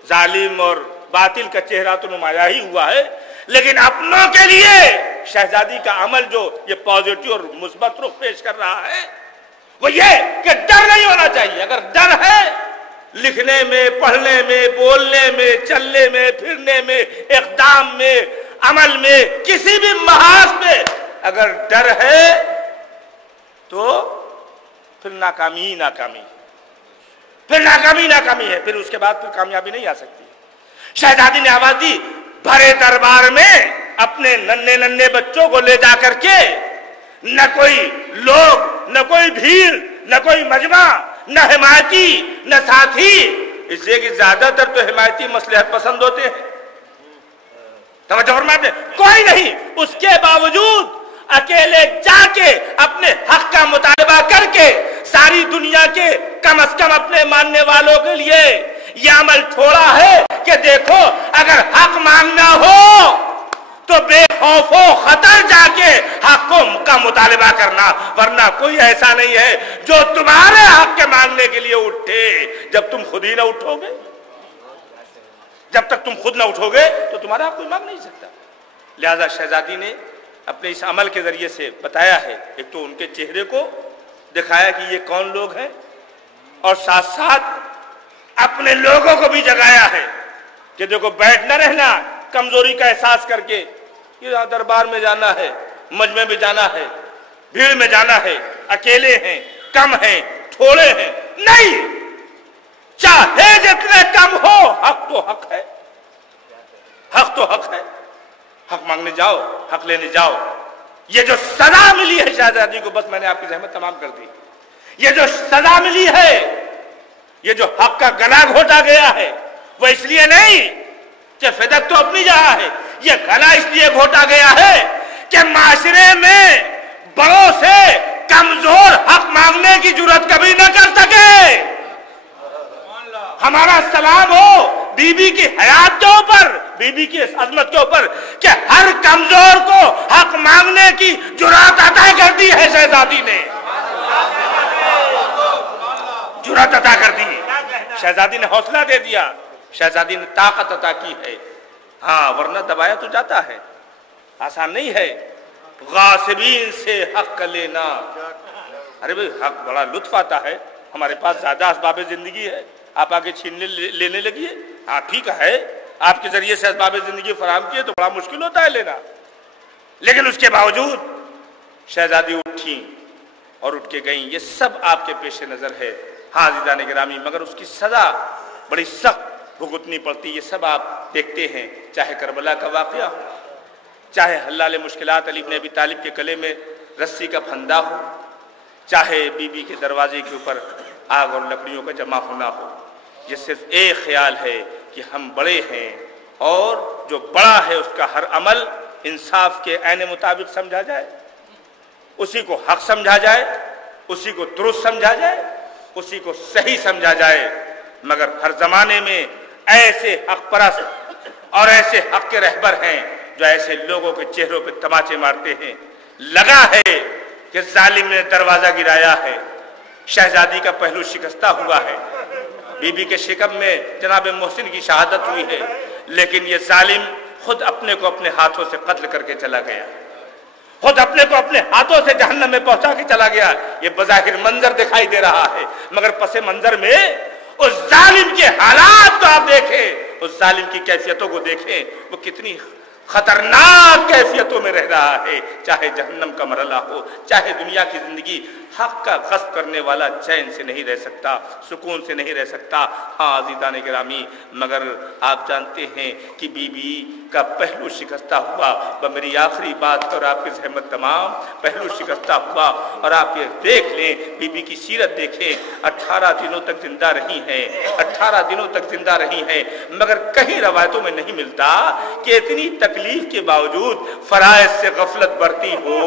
ظالم اور باطل کا چہرہ تو نمایاں ہی ہوا ہے، لیکن اپنوں کے لیے شہزادی کا عمل جو یہ پازیٹیو اور مثبت رخ پیش کر رہا ہے وہ یہ کہ ڈر نہیں ہونا چاہیے۔ اگر ڈر ہے لکھنے میں، پڑھنے میں، بولنے میں، چلنے میں، پھرنے میں، اقدام میں، عمل میں، کسی بھی محاذ میں اگر ڈر ہے تو پھر ناکامی ہی ناکامی، پھر ناکامی ناکامی ہے، پھر اس کے بعد پھر کامیابی نہیں آ سکتی۔ شہزادی نے آواز دی، بھرے دربار میں اپنے ننھے ننھے بچوں کو لے جا کر کے نہ کوئی لوگ، نہ کوئی بھیڑ، نہ کوئی مجمع، نہ حمایتی، نہ ساتھی، اس لیے کہ زیادہ تر تو حمایتی مصلحت پسند ہوتے ہیں، توجہ فرمائیں، کوئی نہیں، اس کے باوجود اکیلے جا کے اپنے حق کا مطالبہ کر کے ساری دنیا کے کم از کم اپنے ماننے والوں کے لیے یہ عمل چھوڑا ہے کہ دیکھو اگر حق مانگنا ہو تو بے خوف و خطر جا کے حق کا مطالبہ کرنا، ورنہ کوئی ایسا نہیں ہے جو تمہارے حق کے مانگنے کے لیے اٹھے جب تم خود ہی نہ اٹھو گے۔ جب تک تم خود نہ اٹھو گے تو تمہارا حق کوئی مانگ نہیں سکتا۔ لہذا شہزادی نے اپنے اس عمل کے ذریعے سے بتایا ہے، ایک تو ان کے چہرے کو دکھایا کہ یہ کون لوگ ہیں، اور ساتھ ساتھ اپنے لوگوں کو بھی جگایا ہے کہ دیکھو بیٹھ نہ رہنا کمزوری کا احساس کر کے، یہ دربار میں جانا ہے، مجمع میں جانا ہے، بھیڑ میں جانا ہے، اکیلے ہیں، کم ہیں، تھوڑے ہیں، نہیں، چاہے جتنے کم ہو حق تو حق ہے، حق تو حق ہے، حق مانگنے جاؤ، حق لینے جاؤ۔ یہ جو سزا ملی ہے شہزادی کو، بس میں نے آپ کی زحمت تمام کر دی، یہ جو سزا ملی ہے، یہ جو حق کا گلا گھونٹا گیا ہے، وہ اس لیے نہیں کہ فدق تو اپنی جہاں ہے، یہ گلا اس لیے گھوٹا گیا ہے کہ معاشرے میں بڑوں سے کمزور حق مانگنے کی جرات کبھی نہ کر سکے. ہمارا سلام ہو بی بی کی حیات کے اوپر, بی بی کی عظمت کے اوپر کہ ہر کمزور کو حق مانگنے کی جرات عطا کر دی ہے شہزادی نے, جرات عطا کر دی. شہزادی نے حوصلہ دے دیا, شہزادی نے طاقت عطا کی ہے. ہاں ورنہ دبایا تو جاتا ہے, آسان نہیں ہے غاصبین سے حق لینا. ارے بھائی حق بڑا لطف آتا ہے, ہمارے پاس زیادہ اسباب زندگی ہے, آپ آگے چھیننے لینے لگیے. ہاں ٹھیک ہے, آپ کے ذریعے سے اسباب زندگی فراہم کیے تو بڑا مشکل ہوتا ہے لینا, لیکن اس کے باوجود شہزادی اٹھی اور اٹھ کے گئیں. یہ سب آپ کے پیش نظر ہے. ہاں عزیزان گرامی, مگر اس کی سزا بڑی سخت بھگتنی پڑتی. یہ سب آپ دیکھتے ہیں, چاہے کربلا کا واقعہ ہو, چاہے حلال مشکلات علی بن ابی طالب کے گلے میں رسی کا پھندا ہو, چاہے بی بی کے دروازے کے اوپر آگ اور لکڑیوں کا جمع ہونا ہو. یہ صرف ایک خیال ہے کہ ہم بڑے ہیں اور جو بڑا ہے اس کا ہر عمل انصاف کے عین مطابق سمجھا جائے, اسی کو حق سمجھا جائے, اسی کو درست سمجھا جائے, اسی کو صحیح سمجھا جائے. مگر ہر زمانے میں ایسے حق پرست اور ایسے حق کے رہبر ہیں جو ایسے لوگوں کے چہروں پہ تماچے مارتے ہیں. لگا ہے کہ ظالم نے دروازہ گرایا ہے, شہزادی کا پہلو شکستہ ہوا ہے, بی بی کے شکم میں جناب محسن کی شہادت ہوئی ہے, لیکن یہ ظالم خود اپنے کو اپنے ہاتھوں سے قتل کر کے چلا گیا, خود اپنے کو اپنے ہاتھوں سے جہنم میں پہنچا کے چلا گیا. یہ بظاہر منظر دکھائی دے رہا ہے, مگر پس منظر میں اس ظالم کے حالات کو آپ دیکھیں, اس ظالم کی کیفیتوں کو دیکھیں, وہ کتنی خطرناک کیفیتوں میں رہ رہا ہے. چاہے جہنم کا مرحلہ ہو, چاہے دنیا کی زندگی, حق کا غصب کرنے والا چین سے نہیں رہ سکتا, سکون سے نہیں رہ سکتا. ہاں عزیزان گرامی, مگر آپ جانتے ہیں کہ بی بی کا پہلو شکستہ ہوا. میری آخری بات اور آپ کی زحمت تمام, پہلو شکستہ ہوا. اور آپ یہ دیکھ لیں, بی بی کی سیرت دیکھیں, 18 دنوں تک زندہ رہی ہیں, 18 دنوں تک زندہ رہی ہیں, مگر کہیں روایتوں میں نہیں ملتا کہ اتنی تکلیف کے باوجود فرائض سے غفلت برتی ہو,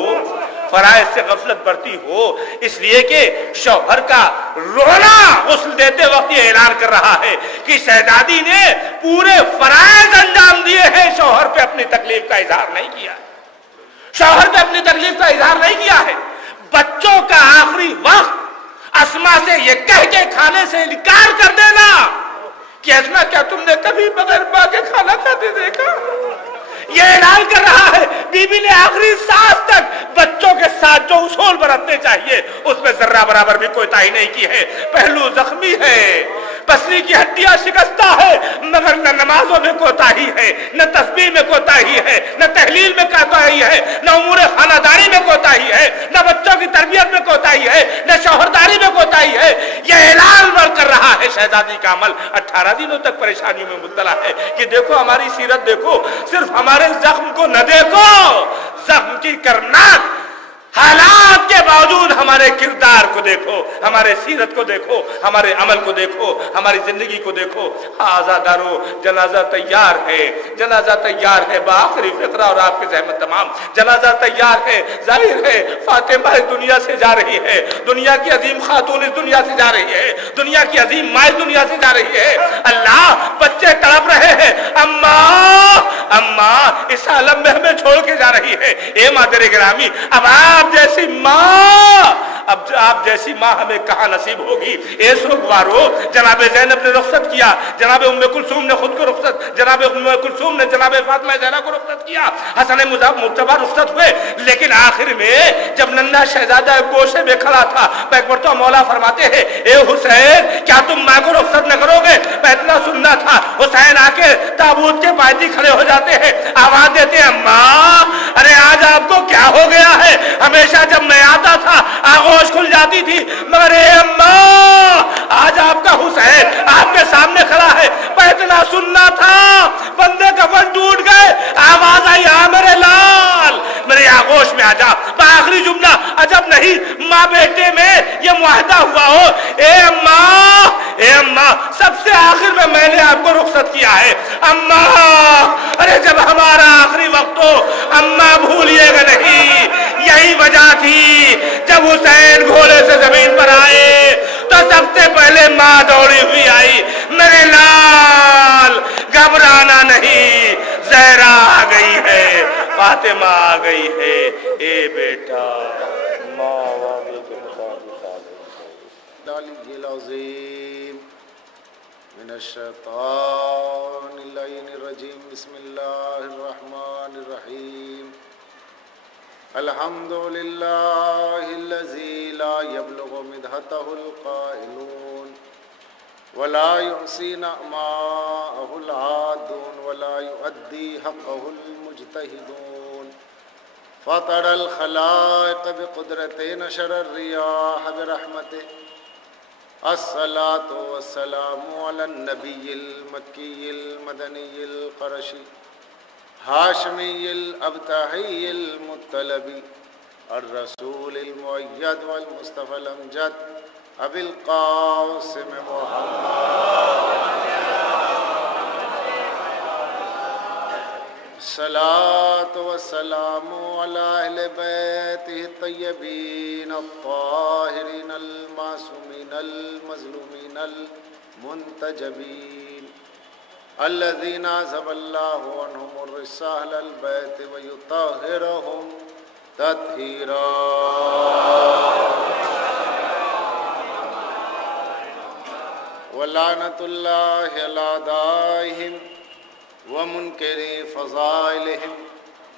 فرائض سے غفلت برتی ہو. اس لیے کہ شوہر کا رونا غسل دیتے وقت یہ اعلان کر رہا ہے کہ شہزادی نے پورے فرائض انجام دیے ہیں, شوہر پہ اپنی تکلیف کا اظہار نہیں کیا, شوہر پہ اپنی تکلیف کا اظہار نہیں کیا ہے. بچوں کا آخری وقت اسما سے یہ کہہ کے کھانے سے انکار کر دینا کہ اسما کیا تم نے کبھی بغیر ماں کے کھانا کھاتے دیکھا, یہ اعلان کر رہا ہے. بی بی نے آخری سانس تک بچوں کے ساتھ جو اصول برتنے چاہیے اس میں ذرہ برابر بھی کوتاہی نہیں کی ہے. پہلو زخمی ہے, پسلی کی ہڈیاں شکستہ ہے, مگر نہ نمازوں میں کوتاہی ہے, نہ تسبیح میں کوتاہی ہے, نہ تحلیل میں کوتاہی ہے, نہ امور خانہ داری میں کوتاہی ہے, نہ بچوں کی تربیت میں کوتاہی ہے, نہ شوہرداری میں کوتاہی ہے. یہ اعلان کر رہا ہے شہزادی کا عمل 18 دنوں تک پریشانیوں میں مبتلا ہے. کہ دیکھو ہماری سیرت دیکھو, صرف ہمارے زخم کو نہ دیکھو, زخم کی کرناک حالات کے باوجود ہمارے کردار کو دیکھو, ہمارے سیرت کو دیکھو, ہمارے عمل کو دیکھو, ہماری زندگی کو دیکھو. آزادارو جنازہ تیار ہے, جنازہ تیار ہے. بآخری فقرہ اور آپ کی زحمت تمام, جنازہ تیار ہے. ظاہر ہے فاطمہ اس دنیا سے جا رہی ہے, دنیا کی عظیم خاتون اس دنیا سے جا رہی ہے, دنیا کی عظیم ماں اس دنیا سے جا رہی ہے. اللہ بچے تڑپ رہے ہیں, اماں اماں اس عالم میں ہمیں چھوڑ کے جا رہی ہے. اے مادر گرامی, اب آپ جیسی ماں, اب آپ جیسی ماں ہمیں کہاں نصیب ہوگی. اے سوگوارو, جناب زینب نے رخصت کیا, جناب ام کلثوم نے خود کو رخصت, جناب ام کلثوم نے جناب فاطمہ زہرا کو رخصت کیا, حسن مجتبی رخصت ہوئے, لیکن آخر میں جب ننھا شہزادہ گوشے میں کھڑا تھا, ایک مرتبہ مولا فرماتے ہیں اے حسین کیا تم ماں کو رخصت نہ کرو گے؟ میں اتنا سننا تھا. حسین آ کے تابوت کے پاتی کھڑے ہو جاتے ہیں, آواز دیتے ہیں اماں ارے آج آپ کو کیا ہو گیا ہے؟ ہمیشہ جب میں آتا تھا آغوش کھل جاتی تھی, مگر اے اماں آج آپ کا حسین آپ کے سامنے کھڑا ہے. میں اتنا سننا تھا, بندے کفن ٹوٹ گئے, آواز آئی آ میرے لال میرے آغوش میں آ جا. آخری جملہ عجب نہیں ماں بیٹے میں یہ معاہدہ ہوا ہو, اے اماں اے اماں سب سے آخر میں نے آپ کو رخصت کیا ہے اماں، ارے جب ہمارا آخری وقت ہو اماں بھولیے گا نہیں، یہی وجہ تھی جب حسین گھوڑے سے زمین پر آئے تو سب سے پہلے ماں دوڑی ہوئی آئی، میرے لال گھبرانا نہیں، زہرا آ گئی ہے، فاطمہ آ گئی ہے، اے بیٹا ماں وعدے کے مطابق آ گئی ہے۔ العلی العظیم من الشیطان اللعین الرجیم بسم اللہ الرحمن الرحیم الحمد للہ الذی لا یبلغ مدحتہ القائلون ولا یحصی نعماءہ العادون ولا یؤدی حقہ المجتہدون فطر الخلائق بقدرت نشر الریاح برحمت الصلاة والسلام علی النبی المکی المدنی القرشی ہاشمی الابتحی المطلبی الرسول المؤید والمصطفى الامجد ابی القاسم محمد الصلاة والسلام علی اہل بیتہ الطیبین الطاہرین المعصومین المظلومین المنتجبین الذین عذب اللہ عنہم الرجس اہل البیت ویطہرہم تطہیرا ولعنۃ اللہ علی اعدائہم ومنکری فضائلہم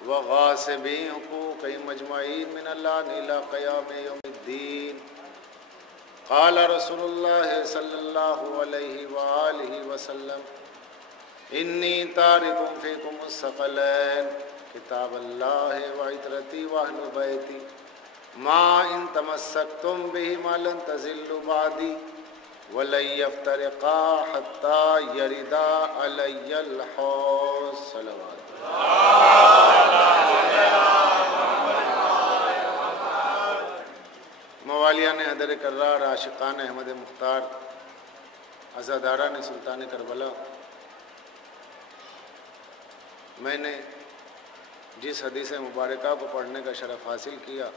وغاصبی حقوقہم اجمعین من اللعن الى قیام یوم الدین قال رسول اللہ صلی اللہ علیہ وآلہ وسلم انی تارک فیکم الثقلین کتاب اللہ وعطرتی واہل بیتی ما ان تمسکتم بہما لن تزلوا بعدی وَلَن يَفْتَرِقَا حَتَّى يَرِدَا عَلَيَّ الْحَوْض صلوات موالیان حیدر کرار، عاشقان احمد مختار، عزاداران سلطان کربلا، میں نے جس حدیث مبارکہ کو پڑھنے کا شرف حاصل کیا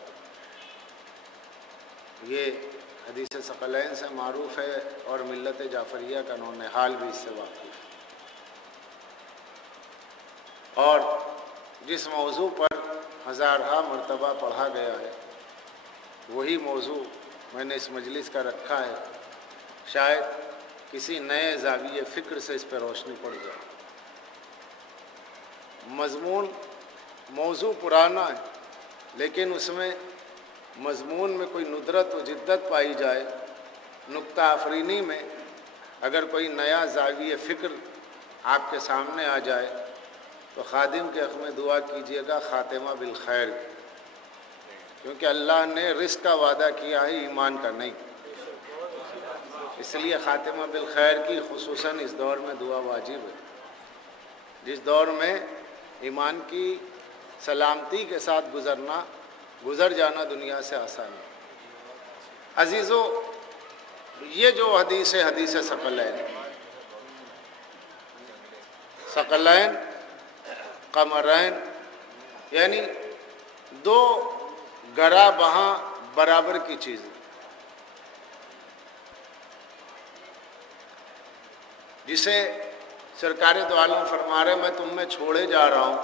یہ حدیث ثقلین سے معروف ہے اور ملت جعفریہ کا نون حال بھی اس سے واقف ہے، اور جس موضوع پر ہزارہا مرتبہ پڑھا گیا ہے وہی موضوع میں نے اس مجلس کا رکھا ہے، شاید کسی نئے زاویہ فکر سے اس پہ روشنی پڑ جائے۔ موضوع پرانا ہے لیکن اس میں مضمون میں کوئی ندرت و جدت پائی جائے، نکتہ آفرینی میں اگر کوئی نیا زاویہ فکر آپ کے سامنے آ جائے تو خادم کے حق میں دعا کیجیے گا خاتمہ بالخیر، کیونکہ اللہ نے رزق کا وعدہ کیا ہے ایمان کا نہیں، اس لیے خاتمہ بالخیر کی خصوصاً اس دور میں دعا واجب ہے، جس دور میں ایمان کی سلامتی کے ساتھ گزر جانا دنیا سے آسان ہے۔ عزیزو، یہ جو حدیث ہے حدیث ثقلین قمرین، یعنی دو گرا بہاں برابر کی چیز، جسے سرکار دو عالم فرما رہے میں تم میں چھوڑے جا رہا ہوں،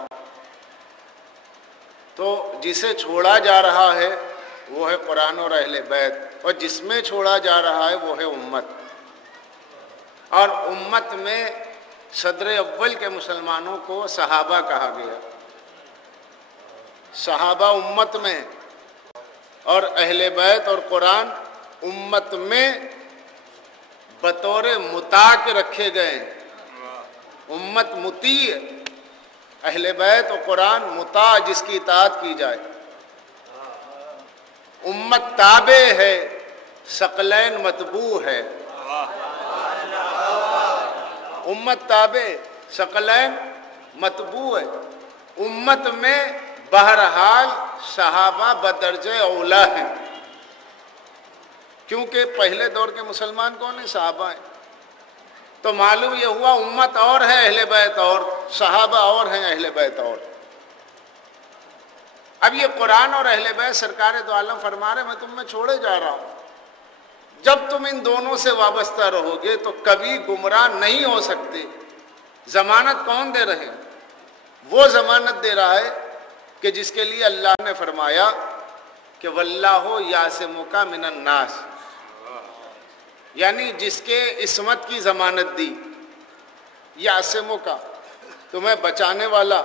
تو جسے چھوڑا جا رہا ہے وہ ہے قرآن اور اہل بیت، اور جس میں چھوڑا جا رہا ہے وہ ہے امت، اور امت میں صدر اول کے مسلمانوں کو صحابہ کہا گیا، صحابہ امت میں، اور اہل بیت اور قرآن امت میں بطور مطاع کے رکھے گئے، امت مطیع، اہل بیت و قرآن مطاع جس کی اطاعت کی جائے، امت تابع ہے، ثقلین متبوع ہے، امت تابع ثقلین متبوع ہے، امت میں بہرحال صحابہ بدرجہ اولا ہیں، کیونکہ پہلے دور کے مسلمان کون ہیں؟ صحابہ ہیں. تو معلوم یہ ہوا امت اور ہے، اہل بیت اور، صحابہ اور ہیں، اہل بیت اور. اب یہ قرآن اور اہل بیت سرکار دو عالم فرما رہے میں تم میں چھوڑے جا رہا ہوں. جب تم ان دونوں سے وابستہ رہو گے تو کبھی گمراہ نہیں ہو سکتے. ضمانت کون دے رہے ہیں؟ وہ ضمانت دے رہا ہے کہ جس کے لیے اللہ نے فرمایا کہ واللہ یعصمک من الناس، یعنی جس کے عصمت کی ضمانت دی. یعصمک، تمہیں بچانے والا،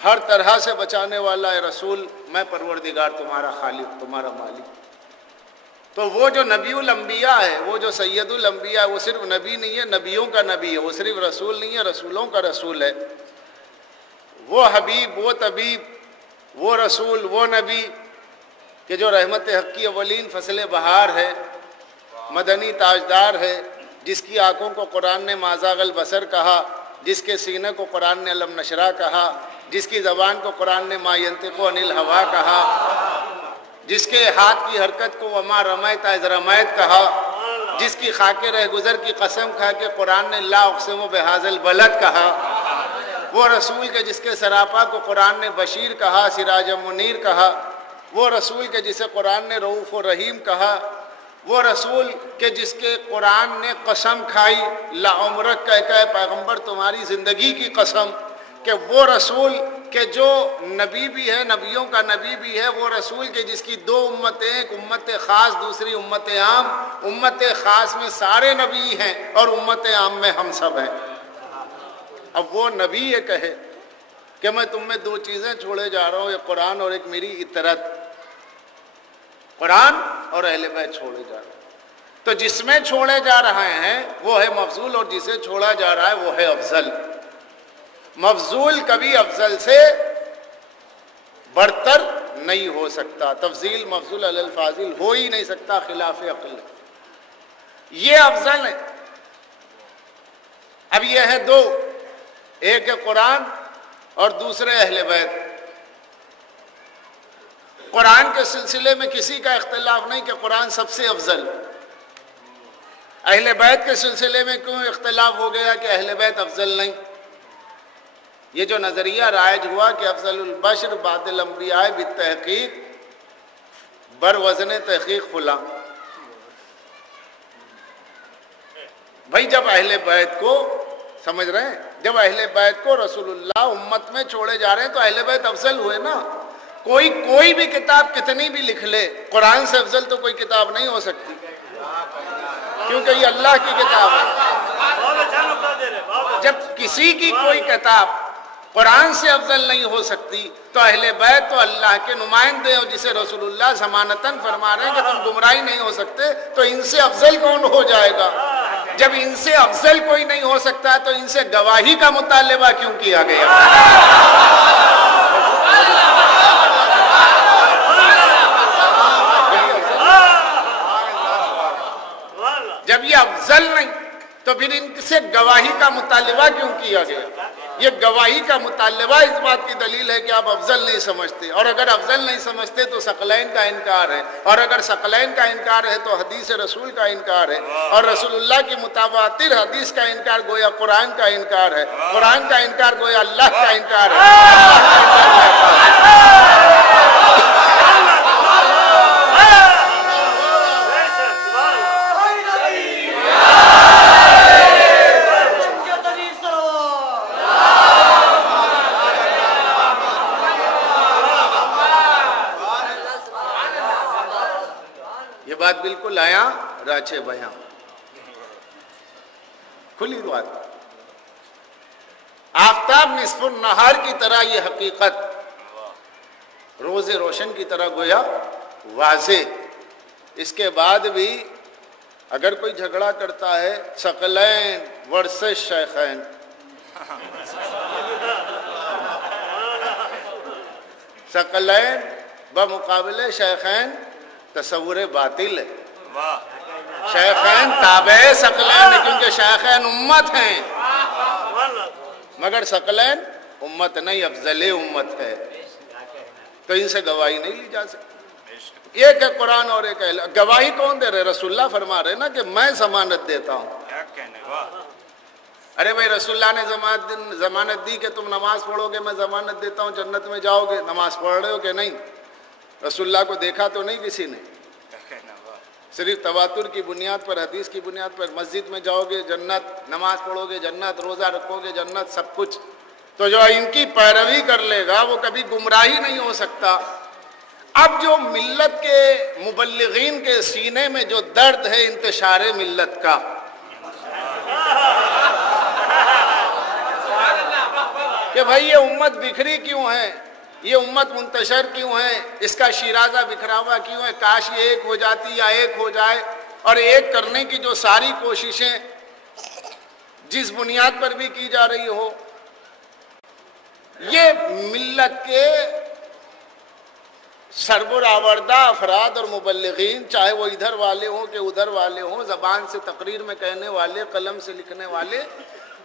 ہر طرح سے بچانے والا ہے رسول، میں پروردگار تمہارا خالق، تمہارا مالک. تو وہ جو نبی الانبیاء ہے، وہ جو سید الانبیاء ہے، وہ صرف نبی نہیں ہے، نبیوں کا نبی ہے. وہ صرف رسول نہیں ہے، رسولوں کا رسول ہے. وہ حبیب، وہ طبیب، وہ رسول، وہ نبی کہ جو رحمت حق کی اولین فصل بہار ہے، مدنی تاجدار ہے، جس کی آنکھوں کو قرآن نے ما زاغ البصر کہا، جس کے سینے کو قرآن نے الم نشرح کہا، جس کی زبان کو قرآن نے ما ینطق عن الہوا کہا، جس کے ہاتھ کی حرکت کو وما رمیت اذ رمیت کہا، جس کی خاک رہ گزر کی قسم کھا کے قرآن نے لا اقسم بہذا البلد کہا. وہ رسول کے جس کے سراپا کو قرآن نے بشیر کہا، سراج منیر کہا. وہ رسول کے جسے قرآن نے رؤوف و رحیم کہا. وہ رسول کہ جس کے قرآن نے قسم کھائی لعمرک کہ پیغمبر تمہاری زندگی کی قسم، کہ وہ رسول کہ جو نبی بھی ہے، نبیوں کا نبی بھی ہے. وہ رسول کہ جس کی دو امتیں، ایک امت خاص، دوسری امت عام. امت خاص میں سارے نبی ہیں اور امت عام میں ہم سب ہیں. اب وہ نبی یہ کہے کہ میں تم میں دو چیزیں چھوڑے جا رہا ہوں، ایک قرآن اور ایک میری اطرت. قرآن اور اہل بیت چھوڑے جا رہے ہیں. تو جس میں چھوڑے جا رہے ہیں وہ ہے مفضول، اور جسے چھوڑا جا رہا ہے وہ ہے افضل. مفضول کبھی افضل سے برتر نہیں ہو سکتا. تفضیل مفضول علی الفاضل ہو ہی نہیں سکتا، خلاف عقل. یہ افضل ہے. اب یہ ہے دو، ایک ہے قرآن اور دوسرے اہل بیت. قرآن کے سلسلے میں کسی کا اختلاف نہیں کہ قرآن سب سے افضل. اہل بیت کے سلسلے میں کیوں اختلاف ہو گیا کہ اہل بیت افضل نہیں؟ یہ جو نظریہ رائج ہوا کہ افضل البشر بعد الانبیاء بالتحقیق بر وزن تحقیق فلاں. بھائی جب اہل بیت کو سمجھ رہے ہیں، جب اہل بیت کو رسول اللہ امت میں چھوڑے جا رہے ہیں تو اہل بیت افضل ہوئے نا. کوئی بھی کتاب کتنی بھی لکھ لے، قرآن سے افضل تو کوئی کتاب نہیں ہو سکتی، کیونکہ یہ اللہ کی کتاب ہے. جب کسی کی کوئی کتاب قرآن سے افضل نہیں ہو سکتی تو اہل بیت تو اللہ کے نمائندے اور جسے رسول اللہ ضمانتاً فرما رہے ہیں کہ تم گمراہی نہیں ہو سکتے، تو ان سے افضل کون ہو جائے گا؟ جب ان سے افضل کوئی نہیں ہو سکتا تو ان سے گواہی کا مطالبہ کیوں کیا گیا؟ جب یہ افضل نہیں تو پھر ان سے گواہی کا مطالبہ کیوں کیا گیا؟ یہ گواہی کا مطالبہ اس بات کی دلیل ہے کہ آپ افضل نہیں سمجھتے، اور اگر افضل نہیں سمجھتے تو ثقلین کا انکار ہے، اور اگر ثقلین کا انکار ہے تو حدیث رسول کا انکار ہے، اور رسول اللہ کی متواتر حدیث کا انکار گویا قرآن کا انکار ہے، قرآن کا انکار گویا اللہ کا انکار ہے. بات بالکل آیا راچے بیاں، کھلی بات. آفتاب نصف النہار کی طرح یہ حقیقت روز روشن کی طرح گویا واضح. اس کے بعد بھی اگر کوئی جھگڑا کرتا ہے ثقلین ورسس شیخین، ثقلین بمقابلے شیخین تصور باطل ہے. شیخین تابع ثقلین کیونکہ شیخین امت ہیں، مگر ثقلین امت نہیں، افضل امت ہے، تو ان سے گواہی نہیں لی جا سکتی. ایک ہے قرآن اور ایک ہے گواہی کون دے رہے؟ رسول اللہ فرما رہے نا کہ میں ضمانت دیتا ہوں. ارے بھائی رسول اللہ نے ضمانت دی کہ تم نماز پڑھو گے، میں ضمانت دیتا ہوں جنت میں جاؤ گے. نماز پڑھ رہے ہو کہ نہیں؟ رسول اللہ کو دیکھا تو نہیں کسی نے، صرف تواتر کی بنیاد پر، حدیث کی بنیاد پر. مسجد میں جاؤ گے جنت، نماز پڑھو گے جنت، روزہ رکھو گے جنت، سب کچھ. تو جو ان کی پیروی کر لے گا وہ کبھی گمراہی نہیں ہو سکتا. اب جو ملت کے مبلغین کے سینے میں جو درد ہے انتشار ملت کا، کہ بھائی یہ امت بکھری کیوں ہے، یہ امت منتشر کیوں ہے، اس کا شیرازہ بکھرا ہوا کیوں ہے، کاش یہ ایک ہو جاتی یا ایک ہو جائے. اور ایک کرنے کی جو ساری کوششیں جس بنیاد پر بھی کی جا رہی ہو، یہ ملت کے سربراوردہ افراد اور مبلغین، چاہے وہ ادھر والے ہوں کہ ادھر والے ہوں، زبان سے تقریر میں کہنے والے، قلم سے لکھنے والے،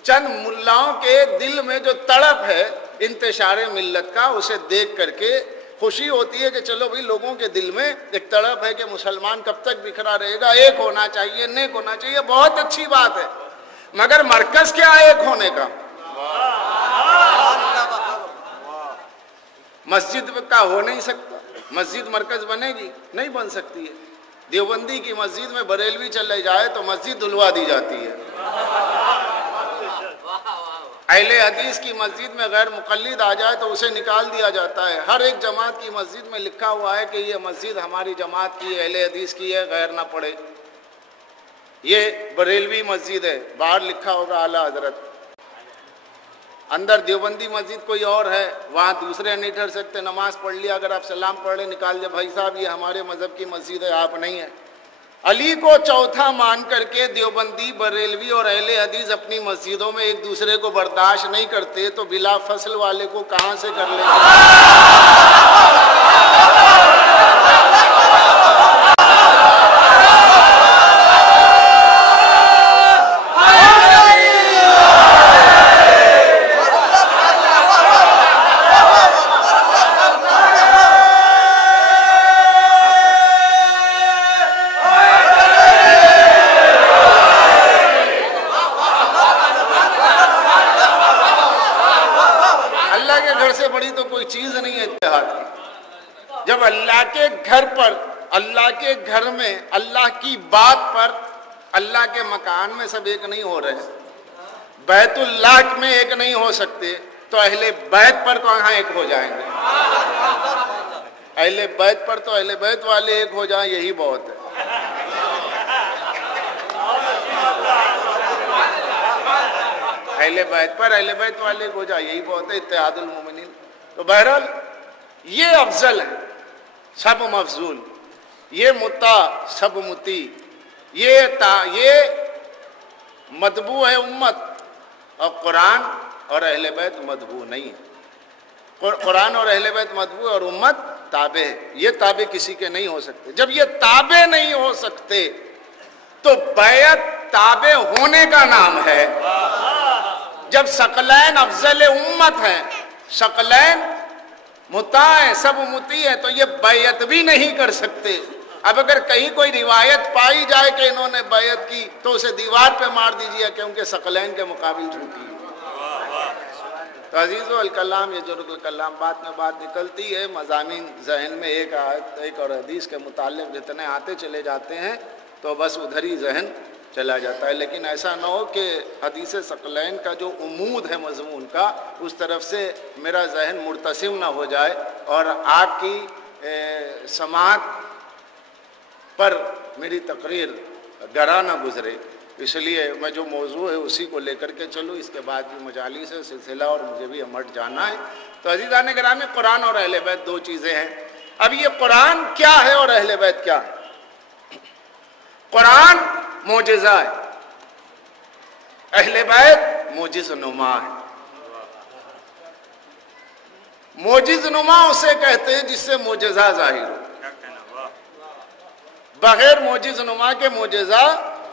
چند ملاؤں کے دل میں جو تڑپ ہے انتشار ملت کا، اسے دیکھ کر کے خوشی ہوتی ہے کہ چلو بھائی لوگوں کے دل میں ایک تڑپ ہے کہ مسلمان کب تک بکھرا رہے گا، ایک ہونا چاہیے، نیک ہونا چاہیے. بہت اچھی بات ہے، مگر مرکز کیا ہے ایک ہونے کا؟ مسجد کا ہو نہیں سکتا. مسجد مرکز بنے گی؟ نہیں بن سکتی ہے. دیوبندی کی مسجد میں بریلوی چلے جائے تو مسجد دھلوا دی جاتی ہے. اہل حدیث کی مسجد میں غیر مقلد آ جائے تو اسے نکال دیا جاتا ہے. ہر ایک جماعت کی مسجد میں لکھا ہوا ہے کہ یہ مسجد ہماری جماعت کی، اہل حدیث کی ہے، غیر نہ پڑے. یہ بریلوی مسجد ہے، باہر لکھا ہوگا اعلیٰ حضرت. اندر دیوبندی مسجد کوئی اور ہے، وہاں دوسرے نہیں ٹھہر سکتے. نماز پڑھ لیا، اگر آپ سلام پڑھ لیں نکال دیا، بھائی صاحب یہ ہمارے مذہب کی مسجد ہے، آپ نہیں ہیں. علی کو چوتھا مان کر کے دیوبندی، بریلوی اور اہل حدیث اپنی مسجدوں میں ایک دوسرے کو برداشت نہیں کرتے تو بلا فصل والے کو کہاں سے کر لیں گے؟ جب اللہ کے گھر پر، اللہ کے گھر میں، اللہ کی بات پر، اللہ کے مکان میں سب ایک نہیں ہو رہے، بیت اللہ میں ایک نہیں ہو سکتے، تو اہل بیت پر کہاں ایک ہو جائیں گے؟ اہل بیت پر تو اہل بیت والے ایک ہو جائیں، یہی بہت ہے. اہل بیت پر اہل بیت والے ایک ہو جائیں، یہی بہت ہے. اتحاد المومنین. تو بہرحال یہ افضل ہے، سب مفضول، یہ متا سب متی، یہ مطبوع ہے امت، اور قرآن اور اہل بیت مطبوع نہیں ہے. قرآن اور اہل بیت مطبوع اور امت تابع ہے. یہ تابع کسی کے نہیں ہو سکتے. جب یہ تابع نہیں ہو سکتے تو بیعت تابع ہونے کا نام ہے. جب ثقلین افضل امت ہیں، ثقلین متا ہے، سب متی ہے، تو یہ بیعت بھی نہیں کر سکتے. اب اگر کہیں کوئی روایت پائی جائے کہ انہوں نے بیعت کی تو اسے دیوار پہ مار دیجیے، کیونکہ ثقلین کے مقابل جھوٹی ہے. تو عزیزو الکلام، یہ جو الکلام بات میں بات نکلتی ہے، مضامین ذہن میں ایک آیت ایک اور حدیث کے متعلق جتنے آتے چلے جاتے ہیں تو بس ادھر ہی ذہن چلا جاتا ہے. لیکن ایسا نہ ہو کہ حدیث ثقلین کا جو عمود ہے مضمون کا، اس طرف سے میرا ذہن مرتسم نہ ہو جائے اور آپ کی سماعت پر میری تقریر گرا نہ گزرے. اس لیے میں جو موضوع ہے اسی کو لے کر کے چلوں. اس کے بعد بھی مجالس ہے، سلسلہ، اور مجھے بھی ہمٹ جانا ہے. تو عزیزان گرامی، قرآن اور اہل بیت دو چیزیں ہیں. اب یہ قرآن کیا ہے اور اہل بیت کیا ہے؟ قرآن معجزہ ہے، اہل بیت معجز نما ہے. معجز نما اسے کہتے ہیں جس سے معجزہ ظاہر ہو. بغیر معجز نما کے معجزہ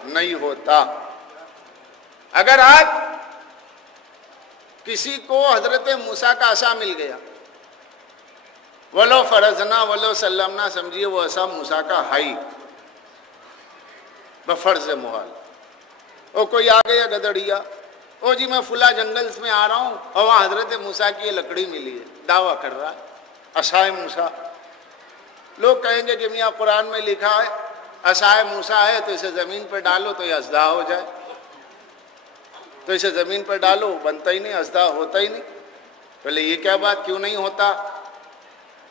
نہیں ہوتا. اگر آج کسی کو حضرت موسیٰ کا عصا مل گیا، ولو فرضنا ولو سلمنا، سمجھیے وہ عصا موسیٰ کا ہائی بفرض محال. اور کوئی آ گیا گدڑیا، او جی میں فلاں جنگل میں آ رہا ہوں اور وہاں حضرت موسیٰ کی یہ لکڑی ملی ہے، دعویٰ کر رہا ہے عصائے موسیٰ. لوگ کہیں گے کہ میاں قرآن میں لکھا ہے عصائے موسیٰ ہے تو اسے زمین پہ ڈالو تو یہ اژدہا ہو جائے، تو اسے زمین پہ ڈالو بنتا ہی نہیں، اژدہا ہوتا ہی نہیں. پہلے یہ کیا بات کیوں نہیں ہوتا؟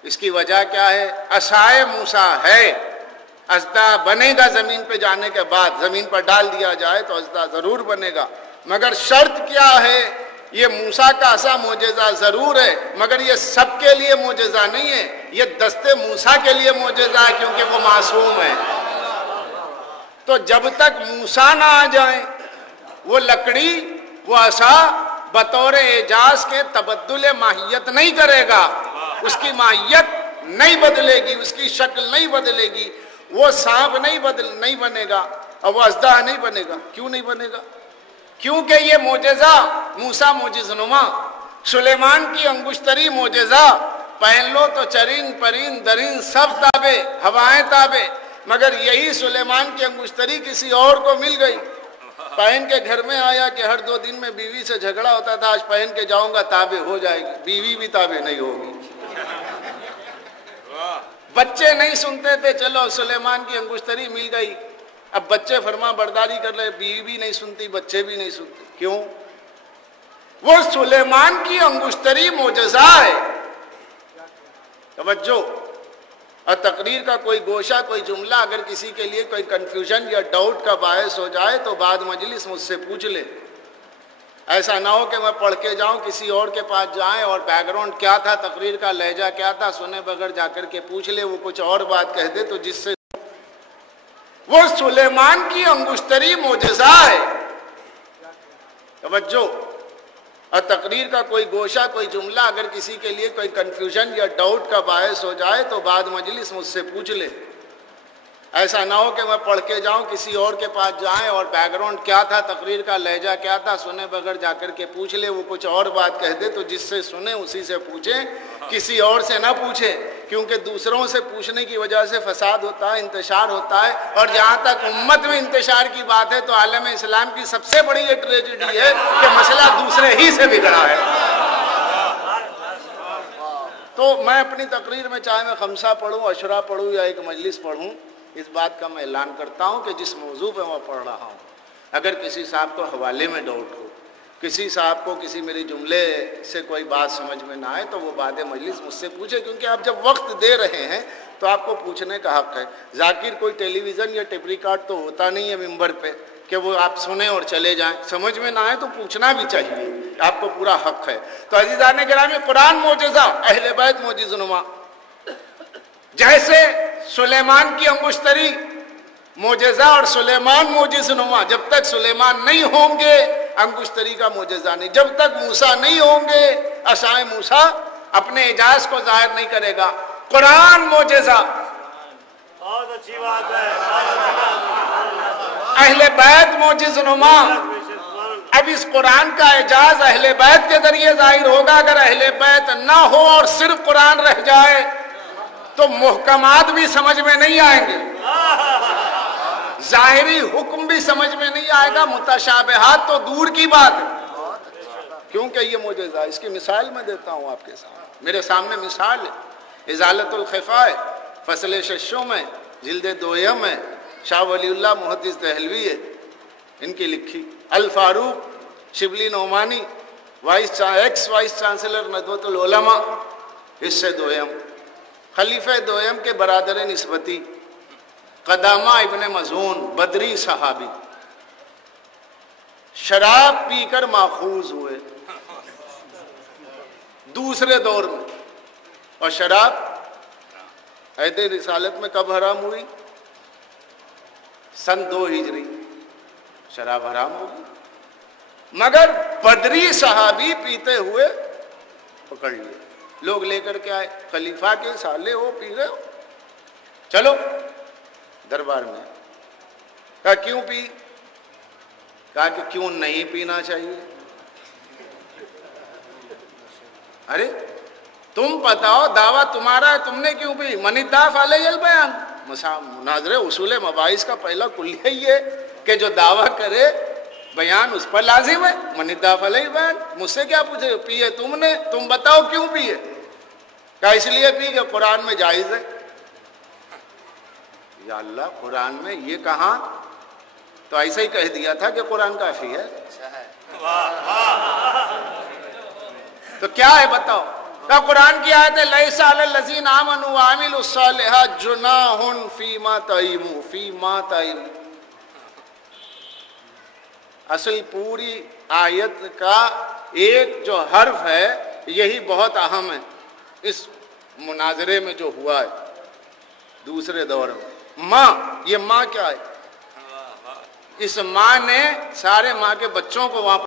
اس کی وجہ کیا ہے؟ عصائے موسیٰ ہے، اژدہا بنے گا زمین پہ جانے کے بعد، زمین پر ڈال دیا جائے تو اژدہا ضرور بنے گا. مگر شرط کیا ہے؟ یہ موسیٰ کا عصا معجزہ ضرور ہے مگر یہ سب کے لیے معجزہ نہیں ہے، یہ دستے موسیٰ کے لیے معجزہ ہے کیونکہ وہ معصوم ہے. تو جب تک موسیٰ نہ آ جائیں وہ لکڑی وہ عصا بطور اعجاز کے تبدل ماہیت نہیں کرے گا، اس کی ماہیت نہیں بدلے گی، اس کی شکل نہیں بدلے گی، وہ سانپ نہیں بنے گا اور وہ اژدہا نہیں بنے گا. کیوں نہیں بنے گا؟ کیونکہ یہ معجزہ موسیٰ معجز نما، سلیمان کی انگشتری معجزہ، پہن لو تو چرند پرند درند سب تابع، ہوائیں تابع. مگر یہی سلیمان کی انگشتری کسی اور کو مل گئی، پہن کے گھر میں آیا کہ ہر 2 دن میں بیوی سے جھگڑا ہوتا تھا، آج پہن کے جاؤں گا تابع ہو جائے گی، بیوی بھی تابع نہیں ہوگی. بچے نہیں سنتے تھے، چلو سلیمان کی انگشتری مل گئی، اب بچے فرما برداری کر لے، بیوی بھی نہیں سنتی بچے بھی نہیں سنتے. کیوں؟ وہ سلیمان کی انگشتری معجزہ ہے. توجہ. اور تقریر کا کوئی گوشہ کوئی جملہ اگر کسی کے لیے کوئی کنفیوژن یا ڈاؤٹ کا باعث ہو جائے تو بعد مجلس مجھ سے پوچھ لے. ایسا نہ ہو کہ میں پڑھ کے جاؤں کسی اور کے پاس جائیں اور بیک گراؤنڈ کیا تھا تقریر کا لہجہ کیا تھا سنے بغیر جا کر کے پوچھ لے، وہ کچھ اور بات کہہ دے تو جس سے وہ سلیمان کی انگشتری معجزہ ہے. توجہ. اور تقریر کا کوئی گوشہ کوئی جملہ اگر کسی کے لیے کوئی کنفیوژن یا ڈاؤٹ کا باعث ہو جائے تو بعد مجلس مجھ سے پوچھ لے. ایسا نہ ہو کہ میں پڑھ کے جاؤں کسی اور کے پاس جائیں اور بیک گراؤنڈ کیا تھا تقریر کا لہجہ کیا تھا سنے بغیر جا کر کے پوچھ لے، وہ کچھ اور بات کہہ دے تو جس سے سنے اسی سے پوچھیں، کسی اور سے نہ پوچھیں. کیونکہ دوسروں سے پوچھنے کی وجہ سے فساد ہوتا ہے، انتشار ہوتا ہے. اور جہاں تک امت میں انتشار کی بات ہے تو عالم اسلام کی سب سے بڑی یہ ٹریجڈی ہے کہ مسئلہ دوسرے ہی سے بگڑا ہے. تو میں اپنی تقریر میں چاہے میں خمسہ پڑھوں، عشرہ پڑھوں یا ایک مجلس پڑھوں، اس بات کا میں اعلان کرتا ہوں کہ جس موضوع پہ میں پڑھ رہا ہوں اگر کسی صاحب کو حوالے میں ڈاؤٹ ہو، کسی صاحب کو کسی میری جملے سے کوئی بات سمجھ میں نہ آئے تو وہ بعد مجلس مجھ سے پوچھے. کیونکہ آپ جب وقت دے رہے ہیں تو آپ کو پوچھنے کا حق ہے. ذاکر کوئی ٹیلی ویژن یا ٹیپ ریکارڈ تو ہوتا نہیں ہے ممبر پہ کہ وہ آپ سنیں اور چلے جائیں. سمجھ میں نہ آئے تو پوچھنا بھی چاہیے، آپ کو پورا حق ہے. تو عزیزان گرامی، قرآن معجزہ، اہل بیت معجز نما. جیسے سلیمان کی انگشتری معجزہ اور سلیمان معجز نما، جب تک سلیمان نہیں ہوں گے انگشتری کا معجزہ نہیں. جب تک موسیٰ نہیں ہوں گے عصائے موسیٰ اپنے اعجاز کو ظاہر نہیں کرے گا. قرآن معجزہ، بہت اچھی بات ہے. اہل بیت معجز نما. اب اس قرآن کا اعجاز اہل بیت کے ذریعے ظاہر ہوگا. اگر اہل بیت نہ ہو اور صرف قرآن رہ جائے تو محکمات بھی سمجھ میں نہیں آئیں گے، ظاہری حکم بھی سمجھ میں نہیں آئے گا، متشابہات تو دور کی بات ہے. کیونکہ یہ معجزہ، اس کی مثال میں دیتا ہوں آپ کے سامنے. میرے سامنے مثال ہے ازالت الخفاء فصل ششوں میں جلد دویم میں شاہ ولی اللہ محدث دہلوی ہے ان کی لکھی. Al-Farooq Shibli Nomani ex vice chancellor Nadwatul Ulama حصہ دویم. خلیفہ دویم کے برادر نسبتی قدامہ ابن مظعون بدری صحابی شراب پی کر ماخوذ ہوئے دوسرے دور میں. اور شراب عہد رسالت میں کب حرام ہوئی؟ سن 2 ہجری شراب حرام ہوگی. مگر بدری صحابی پیتے ہوئے پکڑ لیے. لوگ لے کر کے آئے، خلیفہ کے سالے ہو پی رہے ہو، چلو دربار میں. کہا کیوں پی؟ کہا کہ کیوں نہیں پینا چاہیے. ارے تم بتاؤ دعویٰ تمہارا ہے، تم نے کیوں بھی؟ من ادعا علیہ البیان، مناظر اصول مباحث کا پہلا کلیہ ہی ہے کہ جو دعویٰ کرے بیان اس پر لازم ہے. من ادعا علیہ البیان، مجھ سے کیا پوچھے پیے تم نے، تم بتاؤ کیوں پیے؟ کہا اس لیے پی کہ قرآن میں جائز ہے. یا اللہ قرآن میں یہ کہاں؟ تو ایسا ہی کہہ دیا تھا کہ قرآن کافی ہے. تو کیا ہے بتاؤ؟ کہ قرآن کی آیت ہے لیس علی الذین آمنوا وعملوا الصالحات جناح فیما طعموا، فیما طعموا. اصل پوری آیت کا ایک جو حرف ہے یہی بہت اہم ہے اس مناظرے میں جو ہوا ہے دوسرے دور میں. ماں، یہ ماں کیا ہے؟ اس ماں نے سارے ماں کے بچوں کو وہاں